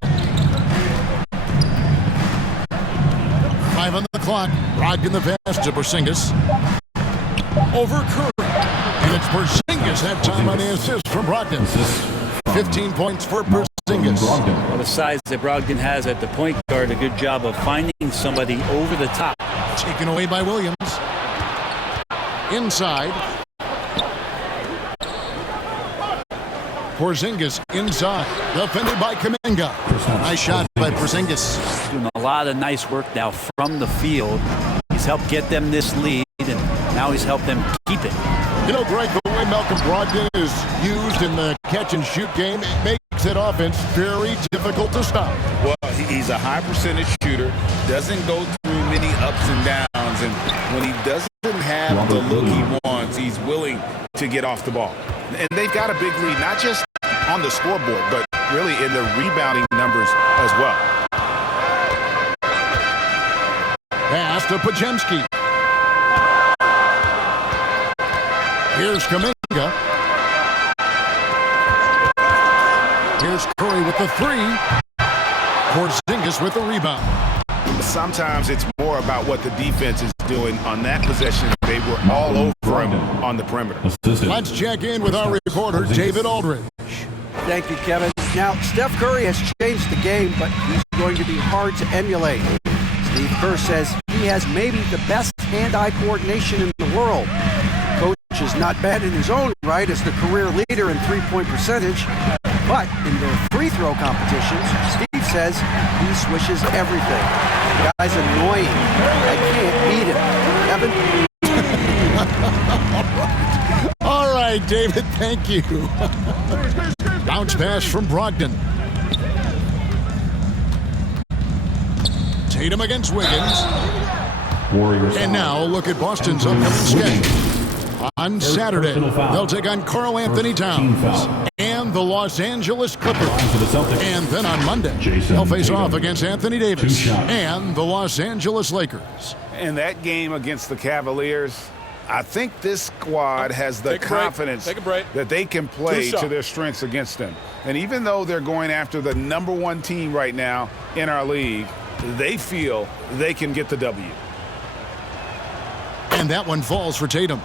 5 on the clock. Brogdon the pass to Porzingis. Over Curry. And it's Porzingis that time on the assist from Brogdon. 15 points for Porzingis. Well, the size that Brogdon has at the point guard, a good job of finding somebody over the top. Taken away by Williams. Inside. Porzingis inside. Defended by Kuminga. Nice shot by Porzingis. Doing a lot of nice work now from the field. He's helped get them this lead, and now he's helped them keep it. You know, Greg, the way Malcolm Brogdon is used in the catch-and-shoot game, it makes that offense very difficult to stop. Well, he's a high percentage shooter, doesn't go through many ups and downs, and when he doesn't have the look he wants, he's willing to get off the ball. And they've got a big lead, not just on the scoreboard, but really in the rebounding numbers as well. Pass to Podziemski. Here's Kuminga. Here's Curry with the 3. Porzingis with the rebound. Sometimes it's more about what the defense is doing on that possession. They were all over him on the perimeter. Let's check in with our reporter, David Aldridge. Thank you, Kevin. Now, Steph Curry has changed the game, but he's going to be hard to emulate. Steve Kerr says he has maybe the best hand-eye coordination in the world. Coach is not bad in his own right as the career leader in three-point percentage, but in their free throw competitions, Steve says he swishes everything. The guy's annoying. I can't beat him. Evan? All right, David, thank you. Bounce pass from Brogdon. Tatum against Wiggins. Warriors. And now look at Boston's upcoming schedule. On Saturday, they'll take on Karl Anthony Towns and the Los Angeles Clippers. And then on Monday, they'll face off against Anthony Davis and the Los Angeles Lakers. And that game against the Cavaliers, I think this squad has the confidence that they can play to their strengths against them. And even though they're going after the #1 team right now in our league, they feel they can get the W. And that one falls for Tatum.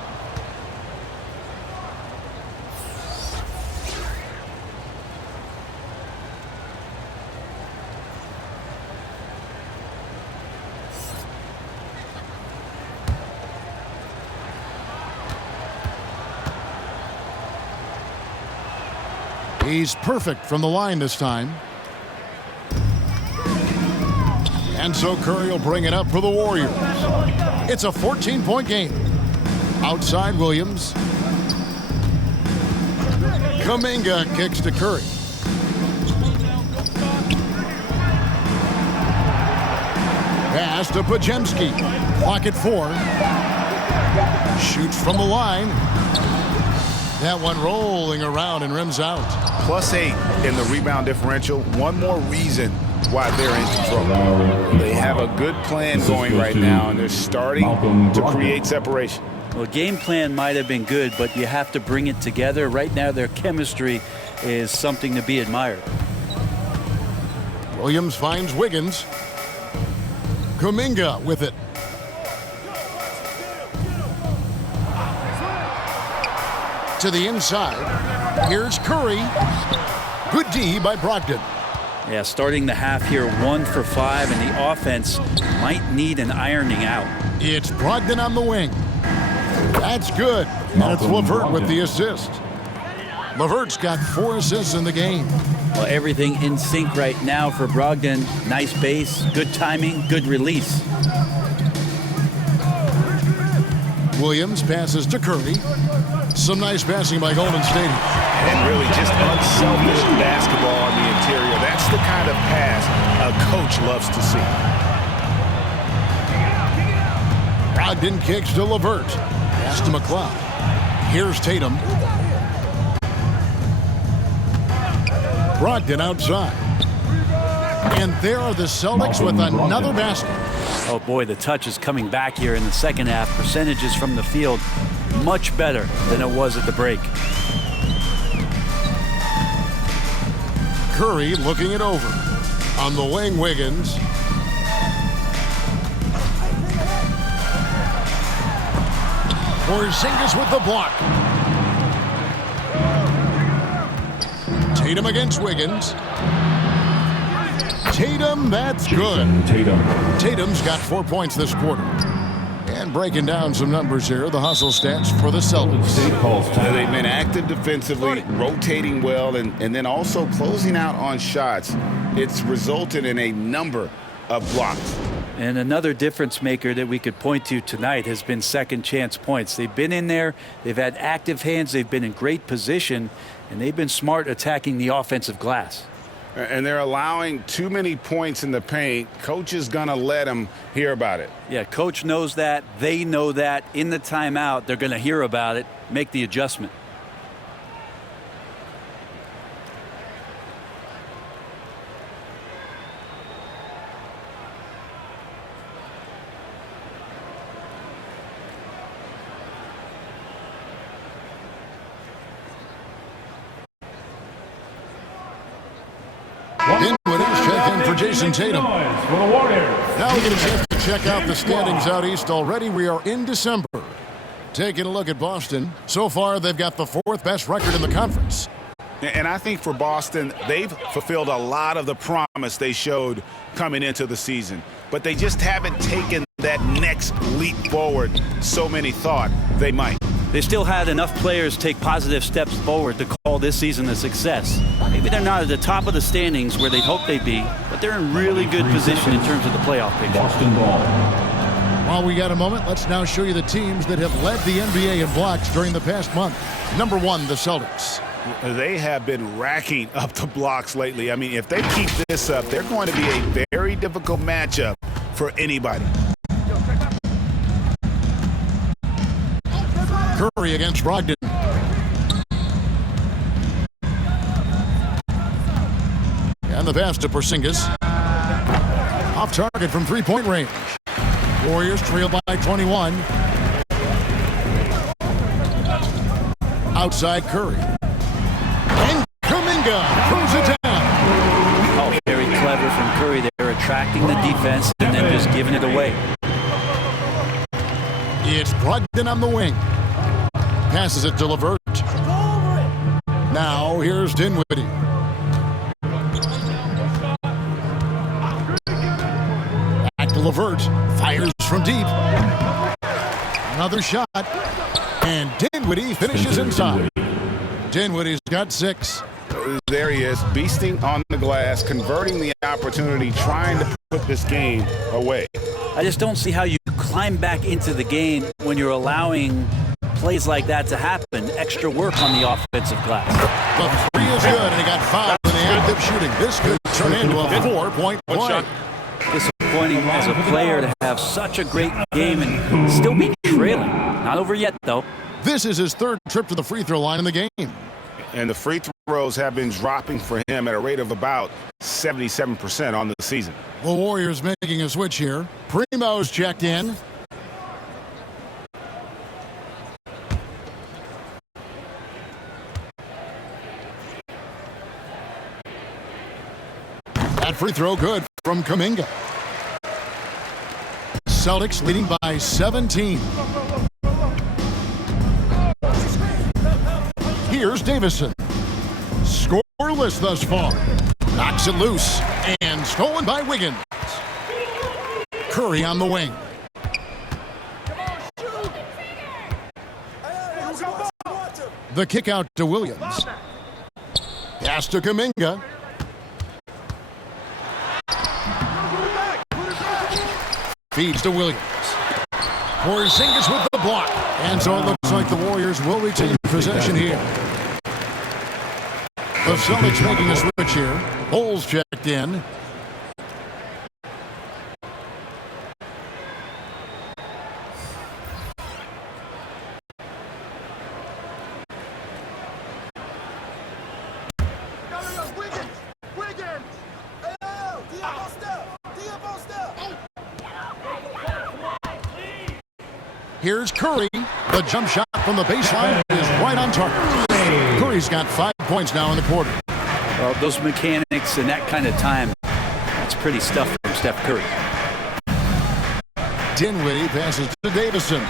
He's perfect from the line this time. And so Curry will bring it up for the Warriors. It's a 14-point game. Outside Williams. Kuminga kicks to Curry. Pass to Podziemski. Clock at 4. Shoots from the line. That one rolling around and rims out. +8 in the rebound differential. One more reason why they're in control. They have a good plan going right now, and they're starting to create separation. Well, game plan might have been good, but you have to bring it together. Right now, their chemistry is something to be admired. Williams finds Wiggins. Kuminga with it. To the inside. Here's Curry. Good D by Brogdon. Yeah, starting the half here 1 for 5, and the offense might need an ironing out. It's Brogdon on the wing. That's good. And it's LeVert with the assist. LeVert's got 4 assists in the game. Well, everything in sync right now for Brogdon. Nice base, good timing, good release. Williams passes to Curry. Some nice passing by Golden State. And really just unselfish basketball on the interior. That's the kind of pass a coach loves to see. Brogdon kicks to LeVert. Pass to McLeod. Here's Tatum. Brogdon outside. And there are the Celtics with another basket. Oh boy, the touch is coming back here in the second half. Percentages from the field much better than it was at the break. Curry looking it over. On the wing, Wiggins. Porzingis with the block. Tatum against Wiggins. Tatum, that's good. Tatum's got 4 points this quarter. And breaking down some numbers here, the hustle stats for the Celtics. They've been active defensively, rotating well, and then also closing out on shots. It's resulted in a number of blocks. And another difference maker that we could point to tonight has been second chance points. They've been in there, they've had active hands, they've been in great position, and they've been smart attacking the offensive glass. And they're allowing too many points in the paint. Coach is going to let them hear about it. Yeah, coach knows that. They know that. In the timeout, they're going to hear about it, make the adjustment. Check in for Jason Tatum. Now we get a chance to check out the standings out east already. We are in December. Taking a look at Boston. So far, they've got the 4th best record in the conference. And I think for Boston, they've fulfilled a lot of the promise they showed coming into the season. But they just haven't taken that next leap forward so many thought they might. They still had enough players take positive steps forward to call this season a success. Maybe they're not at the top of the standings where they'd hope they'd be, but they're in really good position in terms of the playoff picture. Boston ball. While we got a moment, let's now show you the teams that have led the NBA in blocks during the past month. Number 1, the Celtics. They have been racking up the blocks lately. I mean, if they keep this up, they're going to be a very difficult matchup for anybody. Curry against Brogdon. And the pass to Porzingis. Off target from three-point range. Warriors trail by 21. Outside Curry. And Kuminga throws it down. Oh, very clever from Curry. They're attracting the defense and then just giving it away. It's Brogdon on the wing. Passes it to LeVert. Now here's Dinwiddie. Back to LeVert. Fires from deep. Another shot. And Dinwiddie finishes inside. Dinwiddie's got 6. There he is, beasting on the glass, converting the opportunity, trying to put this game away. I just don't see how you climb back into the game when you're allowing plays like that to happen. Extra work on the offensive glass. The 3 is good, and he got fouled in the active shooting. This could turn into a 4-point play. Disappointing as a player to have such a great game and still be trailing. Not over yet, though. This is his 3rd trip to the free throw line in the game. And the free throws have been dropping for him at a rate of about 77% on the season. The Warriors making a switch here. Primo's checked in. That free throw good from Kuminga. Celtics leading by 17. Here's Davison. Scoreless thus far. Knocks it loose and stolen by Wiggins. Curry on the wing. The kick out to Williams. Pass to Kuminga. Feeds to Williams. Porzingis with the block. And so it looks like the Warriors will retain possession here. The Celtics making a switch here. Bulls checked in. Here's Curry. The jump shot from the baseline is right on target. Curry's got 5 points now in the quarter. Well, those mechanics and that kind of time, that's pretty stuff from Steph Curry. Dinwiddie passes to Davison.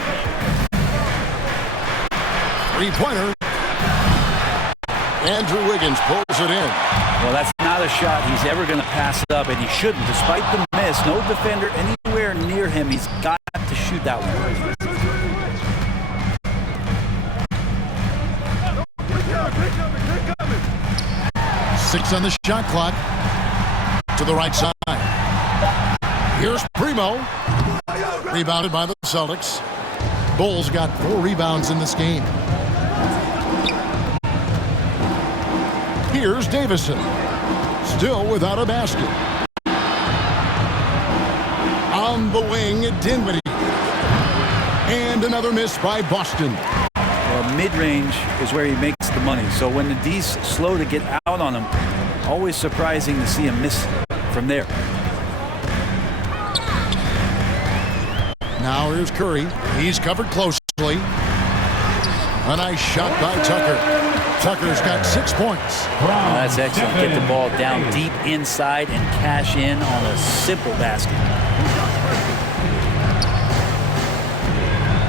3-pointer. Andrew Wiggins pulls it in. Well, that's not a shot he's ever going to pass up, and he shouldn't. Despite the miss, no defender anywhere near him. He's got to shoot that one. 6 on the shot clock. To the right side. Here's Primo. Rebounded by the Celtics. Bulls got 4 rebounds in this game. Here's Davison. Still without a basket. On the wing, Dinwiddie. And another miss by Boston. Well, mid-range is where he makes the money. So when the D's slow to get out on him, always surprising to see him miss from there. Now here's Curry. He's covered closely. A nice shot by Tucker. Tucker's got 6 points. Well, that's excellent. Get the ball down deep inside and cash in on a simple basket.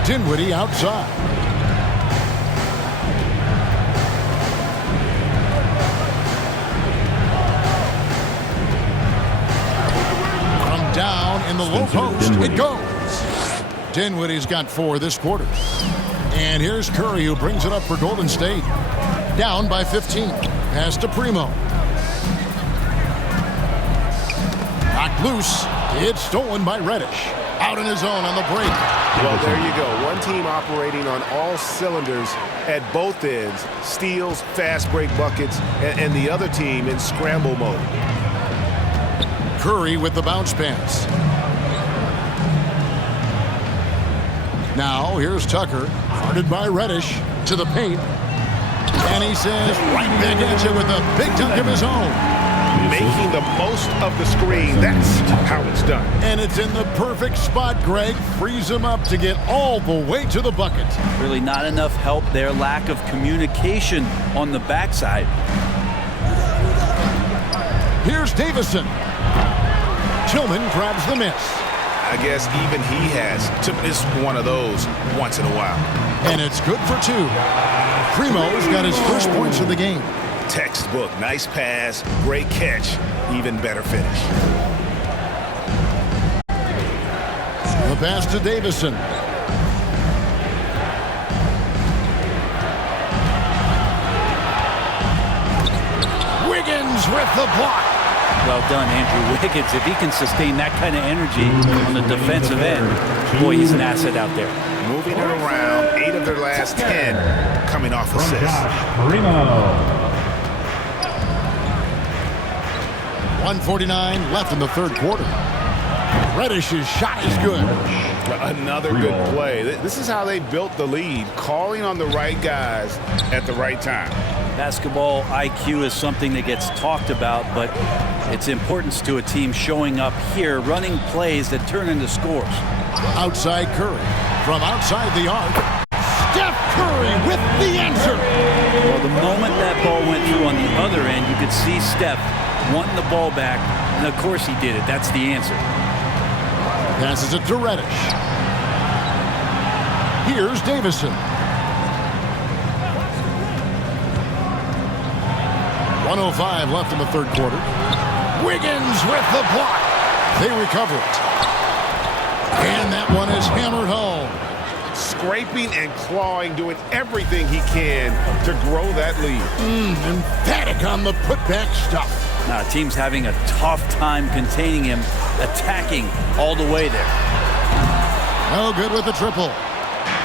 Dinwiddie outside. From down in the low post, it goes. Dinwiddie's got 4 this quarter. And here's Curry, who brings it up for Golden State. Down by 15. Pass to Primo. Knocked loose. It's stolen by Reddish. Out in his own on the break. Well, there you go. One team operating on all cylinders at both ends. Steals, fast break buckets, and the other team in scramble mode. Curry with the bounce pass. Now here's Tucker. Guarded by Reddish to the paint. And he says right back at you with a big dunk of his own. Making the most of the screen. That's how it's done. And it's in the perfect spot, Greg. Frees him up to get all the way to the bucket. Really not enough help there. Lack of communication on the backside. Here's Davison. Tillman grabs the miss. I guess even he has to miss one of those once in a while. And it's good for two. Primo's got his first points of the game. Textbook. Nice pass. Great catch. Even better finish. The pass to Davison. Wiggins with the block. Well done, Andrew Wiggins. If he can sustain that kind of energy on the defensive end, boy, he's an asset out there. Moving it around. 8 of their last 10 coming off assists. Primo. 1:49 left in the third quarter. Reddish's shot is good. Another good play. This is how they built the lead, calling on the right guys at the right time. Basketball IQ is something that gets talked about, but its importance to a team showing up here, running plays that turn into scores. Outside Curry. From outside the arc, Steph Curry with the answer. Well, the moment that ball went through on the other end, you could see Steph wanting the ball back, and of course he did it. That's the answer. Passes it to Reddish. Here's Davison. 1:05 left in the third quarter. Wiggins with the block. They recover it. And that one is hammered home. Scraping and clawing, doing everything he can to grow that lead. Emphatic on the putback stuff. Now, team's having a tough time containing him, attacking all the way there. No good with the triple.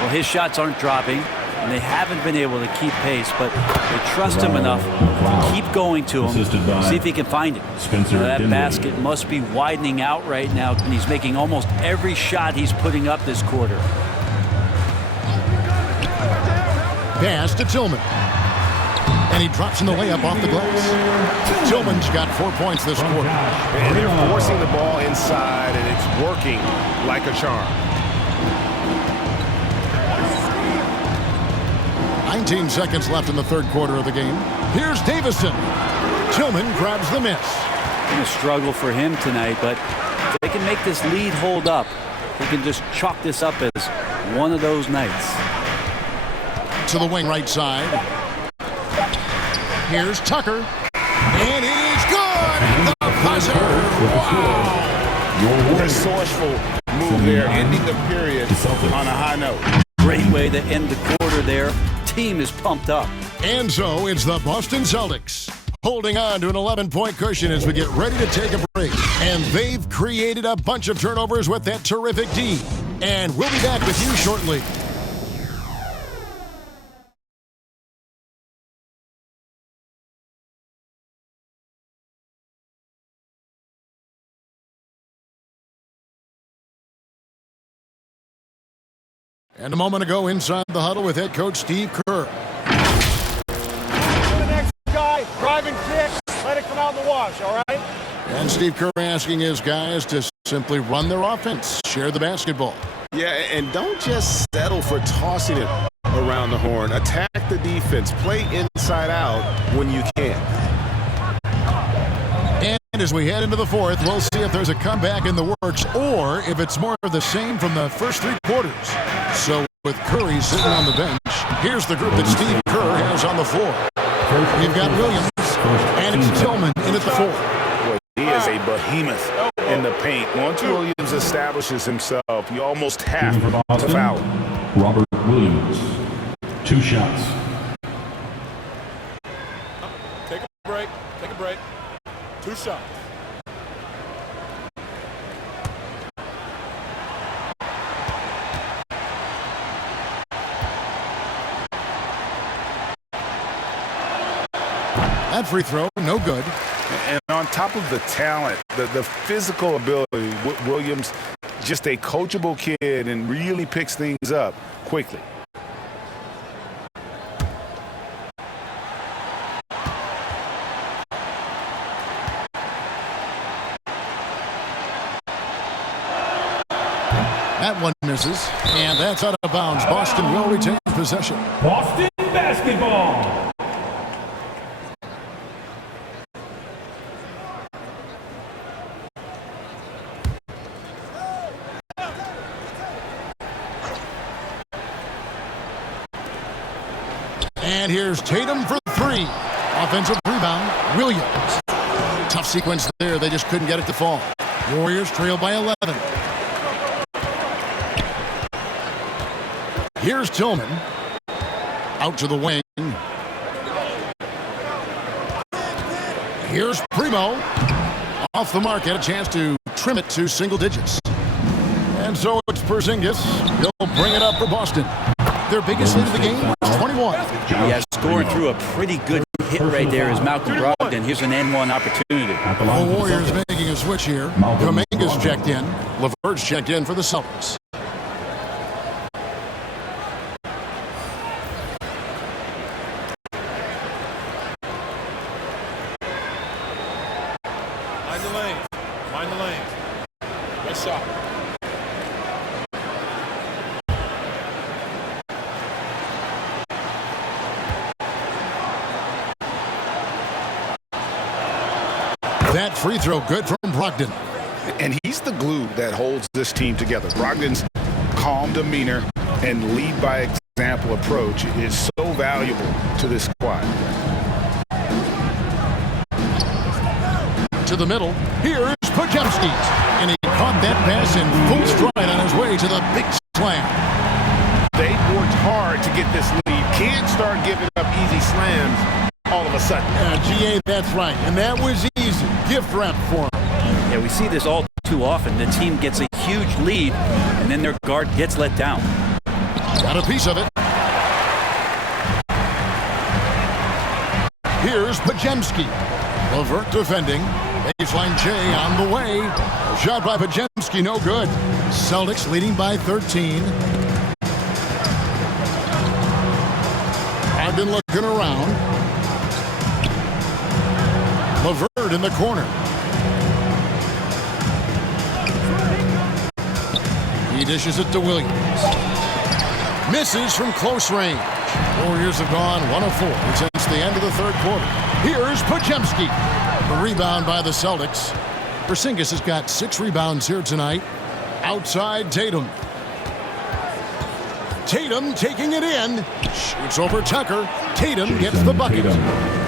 Well, his shots aren't dropping, and they haven't been able to keep pace, but they trust him enough to keep going to him, see if he can find it. That basket must be widening out right now, and he's making almost every shot he's putting up this quarter. Pass to Tillman. And he drops in the layup off the glass. Tillman's got 4 points this quarter. And they're forcing the ball inside, and it's working like a charm. 19 seconds left in the third quarter of the game. Here's Davison. Tillman grabs the miss. It's going to struggle for him tonight, but if they can make this lead hold up, they can just chalk this up as one of those nights. To the wing right side. Here's Tucker. And it is good! The buzzer! Wow! Resourceful move there, ending the period on a high note. Great way to end the quarter there. Team is pumped up. And so it's the Boston Celtics holding on to an 11-point cushion as we get ready to take a break. And they've created a bunch of turnovers with that terrific D. And we'll be back with you shortly. And a moment ago, inside the huddle with head coach Steve Kerr. The next guy, driving kick, let it come out in the wash, all right? And Steve Kerr asking his guys to simply run their offense, share the basketball. Yeah, and don't just settle for tossing it around the horn. Attack the defense. Play inside out when you can. And as we head into the fourth, we'll see if there's a comeback in the works or if it's more of the same from the first three quarters. So with Curry sitting on the bench, here's the group that Steve Kerr has on the floor. You've got Williams, and it's Tillman in at the four. Boy, he is a behemoth in the paint. Once Williams establishes himself, you almost have to foul him. Robert Williams. 2 shots. Take a break. Take a break. 2 shots. That free throw, no good. And on top of the talent, the physical ability, Williams, just a coachable kid and really picks things up quickly. That one misses, and that's out of bounds. Boston will retain possession. Boston basketball. And here's Tatum for 3. Offensive rebound, Williams. Tough sequence there. They just couldn't get it to fall. Warriors trail by 11. Here's Tillman. Out to the wing. Here's Primo. Off the mark. Had a chance to trim it to single digits. And so it's Porzingis. He'll bring it up for Boston. Their biggest lead of the game, 21. Yeah, scoring through a pretty good hit right there is Malcolm Brogdon. Here's an N1 opportunity. The Warriors making a switch here. Kuminga's checked in. LeVert's checked in for the Celtics. Mind the lane. Mind the lane. Good shot. That free throw good from Brogdon. And he's the glue that holds this team together. Brogdon's calm demeanor and lead by example approach is so valuable to this squad. To the middle. Here's Podziemski. And he caught that pass in full stride on his way to the big slam. They worked hard to get this lead. Can't start giving up easy slams all of a sudden. GA, that's right. And that was easy. Gift wrap for him. Yeah, we see this all too often. The team gets a huge lead, and then their guard gets let down. Got a piece of it. Here's Podziemski. LeVert defending. Baseline J on the way. Shot by Podziemski, no good. Celtics leading by 13. I've been looking around. LeVert in the corner. He dishes it to Williams. Misses from close range. Warriors have gone 1 of 4 since the end of the third quarter. Here's Podziemski. The rebound by the Celtics. Porzingis has got 6 rebounds here tonight. Outside Tatum. Tatum taking it in. Shoots over Tucker. Tatum gets the bucket.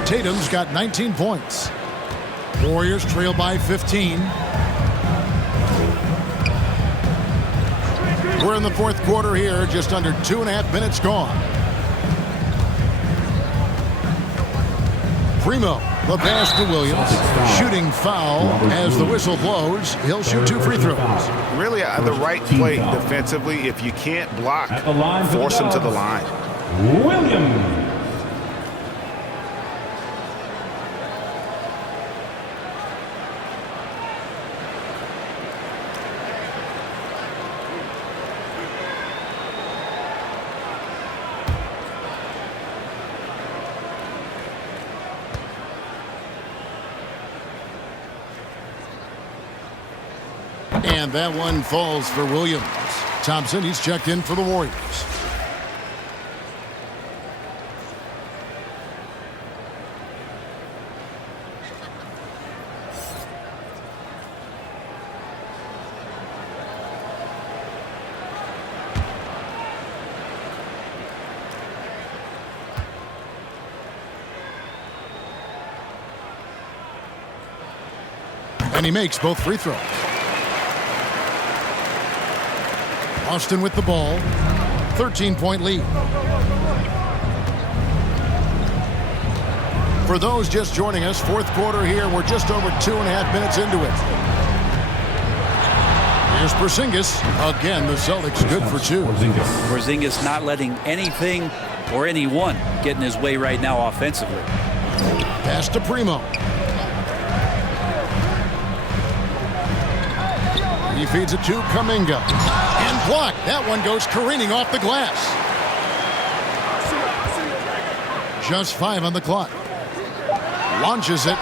Tatum's got 19 points. Warriors trail by 15. We're in the fourth quarter here, just under 2.5 minutes gone. Primo, the pass to Williams. Shooting foul as the whistle blows. He'll shoot 2 free throws. Really the right play defensively. If you can't block, force him to the line. Williams. And that one falls for Williams. Thompson, he's checked in for the Warriors. And he makes both free throws. Austin with the ball. 13-point lead. For those just joining us, fourth quarter here. We're just over 2.5 minutes into it. Here's Porzingis. Again, the Celtics good for 2. Porzingis not letting anything or anyone get in his way right now offensively. Pass to Primo. He feeds it to Kuminga. And blocked. That one goes careening off the glass. Just 5 on the clock. Launches it.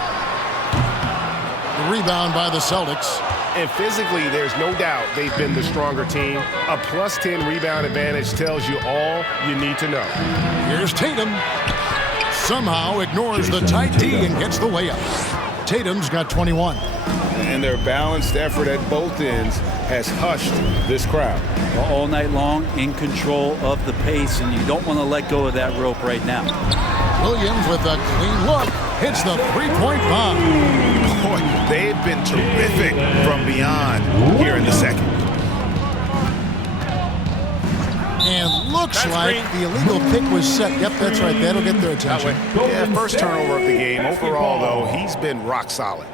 The rebound by the Celtics. And physically, there's no doubt they've been the stronger team. A +10 rebound advantage tells you all you need to know. Here's Tatum. Somehow ignores the tight D and gets the layup. Tatum's got 21. And their balanced effort at both ends has hushed this crowd. All night long, in control of the pace, and you don't want to let go of that rope right now. Williams with a clean look. Hits the three-point bomb. Boy, they've been terrific from beyond here in the second. And looks like the illegal pick was set. Yep, that's right. That'll get their attention. Yeah, first turnover of the game. Overall, though, he's been rock solid.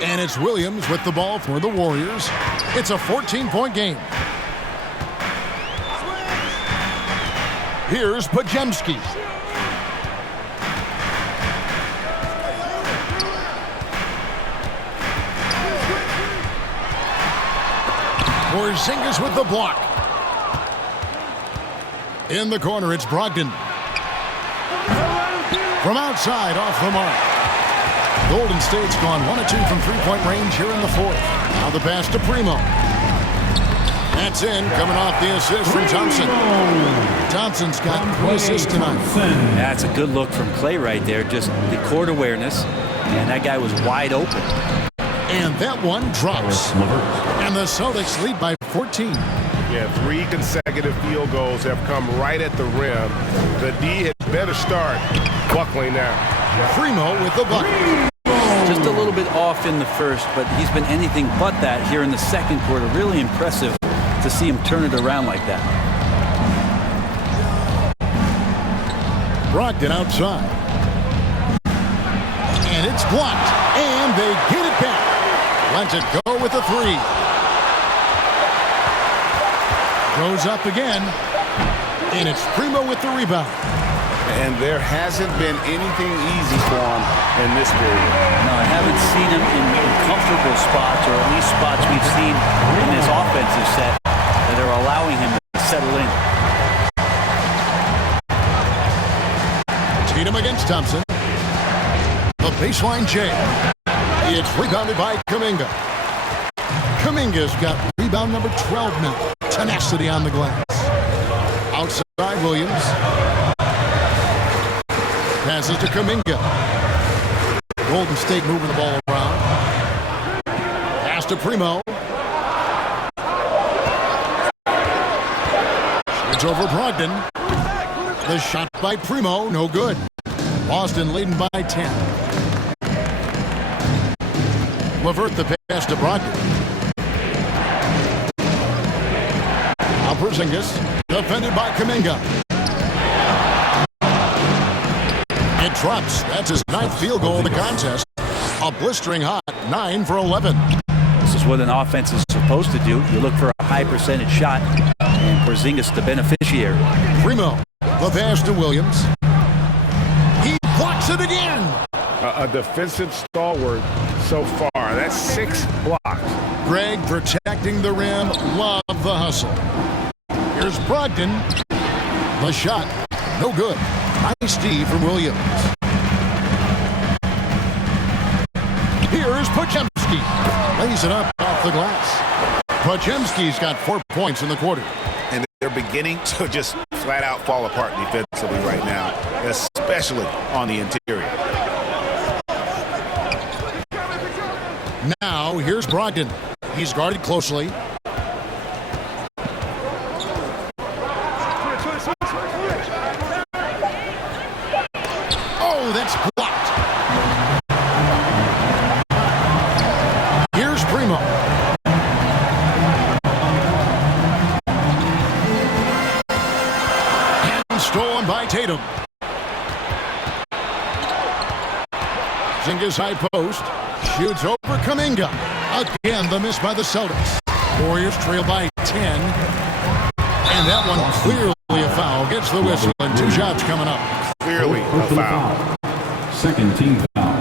And it's Williams with the ball for the Warriors. It's a 14-point game. Here's Podziemski. Porzingis with the block. In the corner, it's Brogdon. From outside, off the mark. Golden State's gone 1 of 2 from three-point range here in the fourth. Now the pass to Primo. That's in, coming off the assist from Thompson. Thompson's got 3 assists tonight. That's a good look from Clay right there. Just the court awareness, and that guy was wide open. And that one drops. And the Celtics lead by 14. Yeah, 3 consecutive field goals have come right at the rim. The D had better start buckling now. Primo with the bucket. Just a little bit off in the first, but he's been anything but that here in the second quarter. Really impressive to see him turn it around like that. Brogdon outside. And it's blocked. And they get it back. Lets it go with a 3. Goes up again. And it's Primo with the rebound. And there hasn't been anything easy for him in this period. No, I haven't seen him in comfortable spots, or at least spots we've seen in his offensive set that are allowing him to settle in. Tatum against Thompson. The baseline J. It's rebounded by Kuminga. Kuminga's got rebound number 12 now. Tenacity on the glass. Outside Williams. Passes to Kuminga. Golden State moving the ball around. Pass to Primo. It's over Brogdon. The shot by Primo, no good. Boston leading by 10. Levert the pass to Brogdon. Now Porzingis, defended by Kuminga. It drops. That's his 9th field goal of the contest. A blistering hot 9 for 11. This is what an offense is supposed to do. You look for a high percentage shot, and Porzingis the beneficiary. Primo, the pass to Williams. He blocks it again. A defensive stalwart so far. That's 6 blocks. Greg protecting the rim. Love the hustle. Here's Brogdon. The shot, no good. Nice D from Williams. Here's Podziemski. Lays it up off the glass. Podziemski's got 4 points in the quarter. And they're beginning to just flat out fall apart defensively right now, especially on the interior. Now, here's Brogdon. He's guarded closely. Oh, that's blocked. Here's Primo. stolen by Tatum. Zinga's high post. Shoots over Kuminga. Again, the miss by the Celtics. Warriors trail by 10. And that one clearly a foul. Gets the whistle and 2 shots coming up. Clearly a foul. Second team foul.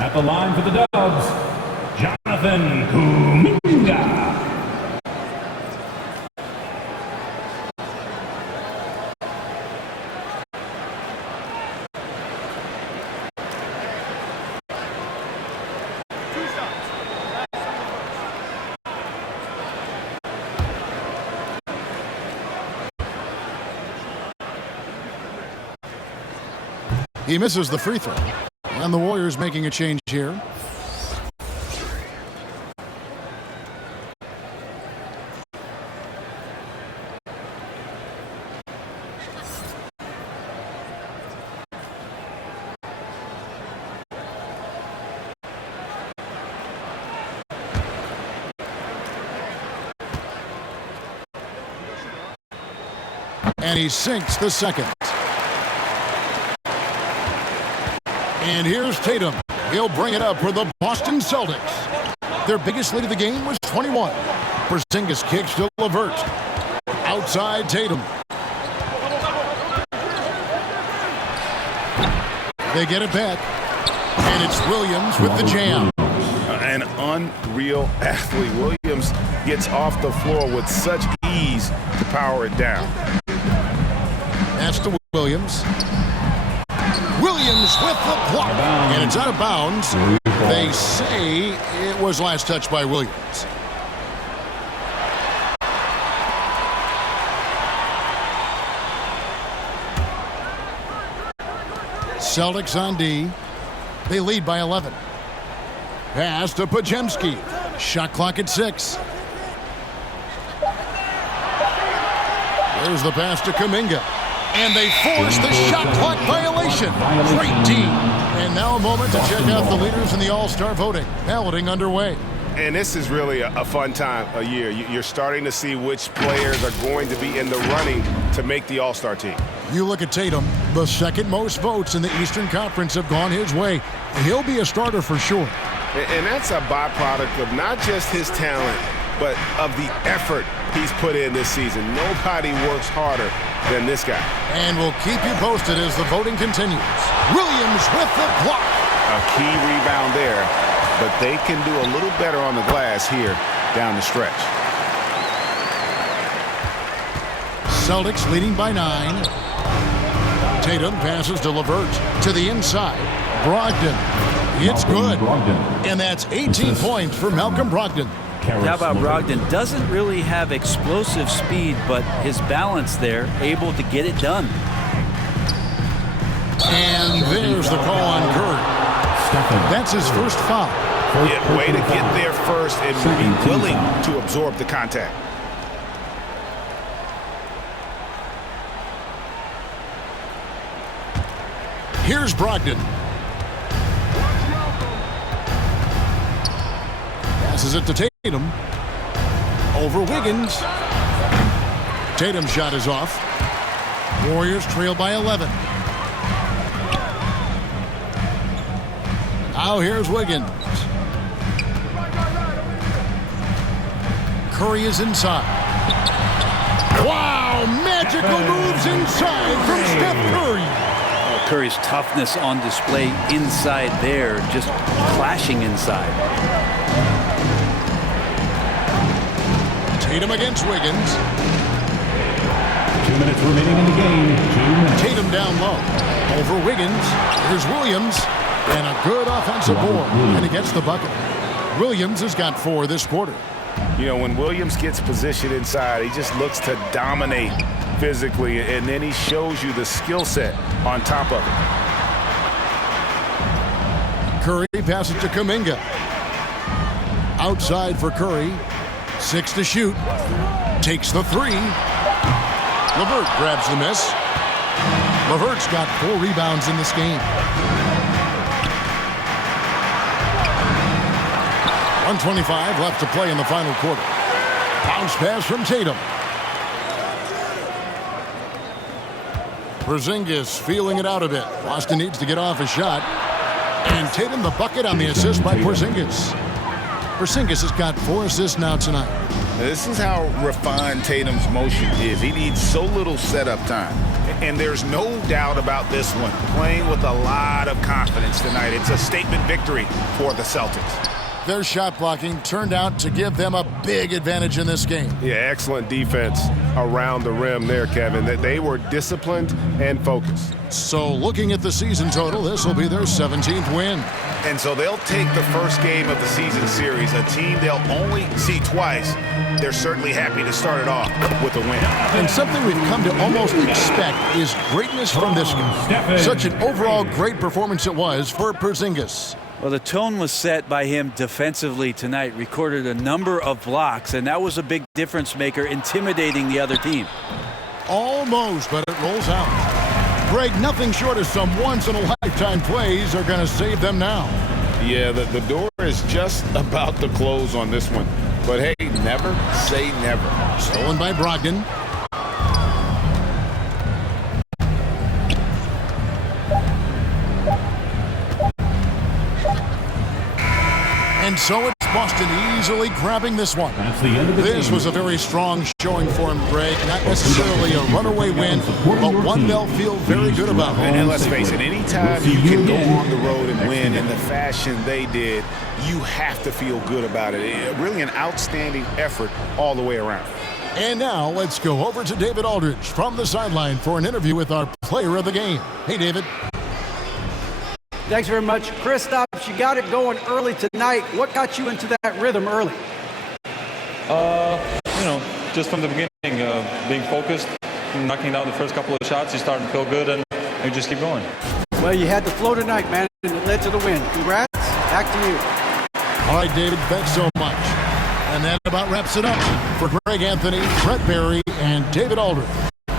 At the line for the Dubs, Jonathan Kuminga. He misses the free throw. And the Warriors making a change here. And he sinks the second. And here's Tatum. He'll bring it up for the Boston Celtics. Their biggest lead of the game was 21. Porzingis kicks to LeVert. Outside Tatum. They get it back. And it's Williams with the jam. An unreal athlete. Williams gets off the floor with such ease to power it down. That's to Williams. Williams with the block. And it's out of bounds. They say it was last touched by Williams. Celtics on D. They lead by 11. Pass to Podziemski. Shot clock at 6. There's the pass to Kuminga. And they force the shot clock violation. Great D. And now a moment to check out the leaders in the All-Star voting. Balloting underway. And this is really a fun time of year. You're starting to see which players are going to be in the running to make the All-Star team. You look at Tatum, the second most votes in the Eastern Conference have gone his way. He'll be a starter for sure. And that's a byproduct of not just his talent, but of the effort he's put in this season. Nobody works harder than this guy. And we'll keep you posted as the voting continues. Williams with the block. A key rebound there, but they can do a little better on the glass here down the stretch. Celtics leading by 9. Tatum passes to LeVert to the inside. Brogdon. It's good. And that's 18 points for Malcolm Brogdon. How about Brogdon? Doesn't really have explosive speed, but his balance there, able to get it done. And there's the call on Curry. That's his first foul. Yeah, way to get there first and be willing to absorb the contact. Here's Brogdon. Passes it to Tatum. Over Wiggins. Tatum's shot is off. Warriors trail by 11. Now here's Wiggins. Curry is inside. Wow, magical moves inside from Steph Curry. Curry's toughness on display inside there, just clashing inside. Tatum against Wiggins. 2 minutes remaining in the game. 2 minutes. Tatum down low. Over Wiggins. Here's Williams. And a good offensive board. And he gets the bucket. Williams has got 4 this quarter. You know, when Williams gets positioned inside, he just looks to dominate physically, and then he shows you the skill set on top of it. Curry passes to Kuminga. Outside for Curry. 6 to shoot. Takes the 3. LeVert grabs the miss. LeVert's got 4 rebounds in this game. 1:25 left to play in the final quarter. Bounce pass from Tatum. Porzingis feeling it out a bit. Boston needs to get off a shot. And Tatum the bucket on the assist by Porzingis. Porzingis has got 4 assists now tonight. This is how refined Tatum's motion is. He needs so little setup time. And there's no doubt about this one. Playing with a lot of confidence tonight. It's a statement victory for the Celtics. Their shot blocking turned out to give them a big advantage in this game. Yeah, excellent defense around the rim there, Kevin. They were disciplined and focused. So looking at the season total, this will be their 17th win. And so they'll take the first game of the season series, a team they'll only see twice. They're certainly happy to start it off with a win. And something we've come to almost expect is greatness from this game. Such an overall great performance it was for Porzingis. Well, the tone was set by him defensively tonight. Recorded a number of blocks, and that was a big difference maker, intimidating the other team. Almost, but it rolls out. Greg, nothing short of some once-in-a-lifetime plays are going to save them now. Yeah, the door is just about to close on this one. But hey, never say never. Stolen by Brogdon. And so it's Boston easily grabbing this one. This was a very strong showing for him, Greg. Not necessarily a runaway win, but one they'll feel very good about. And let's face it, anytime you can go on the road and win in the fashion they did, you have to feel good about it. Really an outstanding effort all the way around. And now let's go over to David Aldridge from the sideline for an interview with our player of the game. Hey, David. Thanks very much. Kristaps, you got it going early tonight. What got you into that rhythm early? Just from the beginning, being focused, knocking down the first couple of shots, you start to feel good, and you just keep going. Well, you had the flow tonight, man, and it led to the win. Congrats. Back to you. All right, David, thanks so much. And that about wraps it up for Greg Anthony, Brett Barry, and David Aldridge.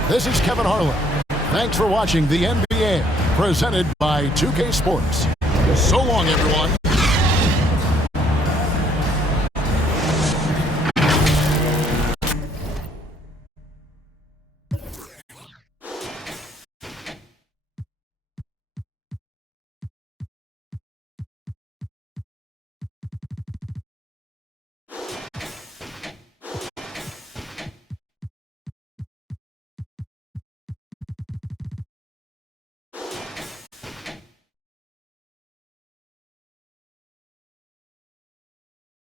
This is Kevin Harlan. Thanks for watching the NBA, presented by 2K Sports. So long, everyone.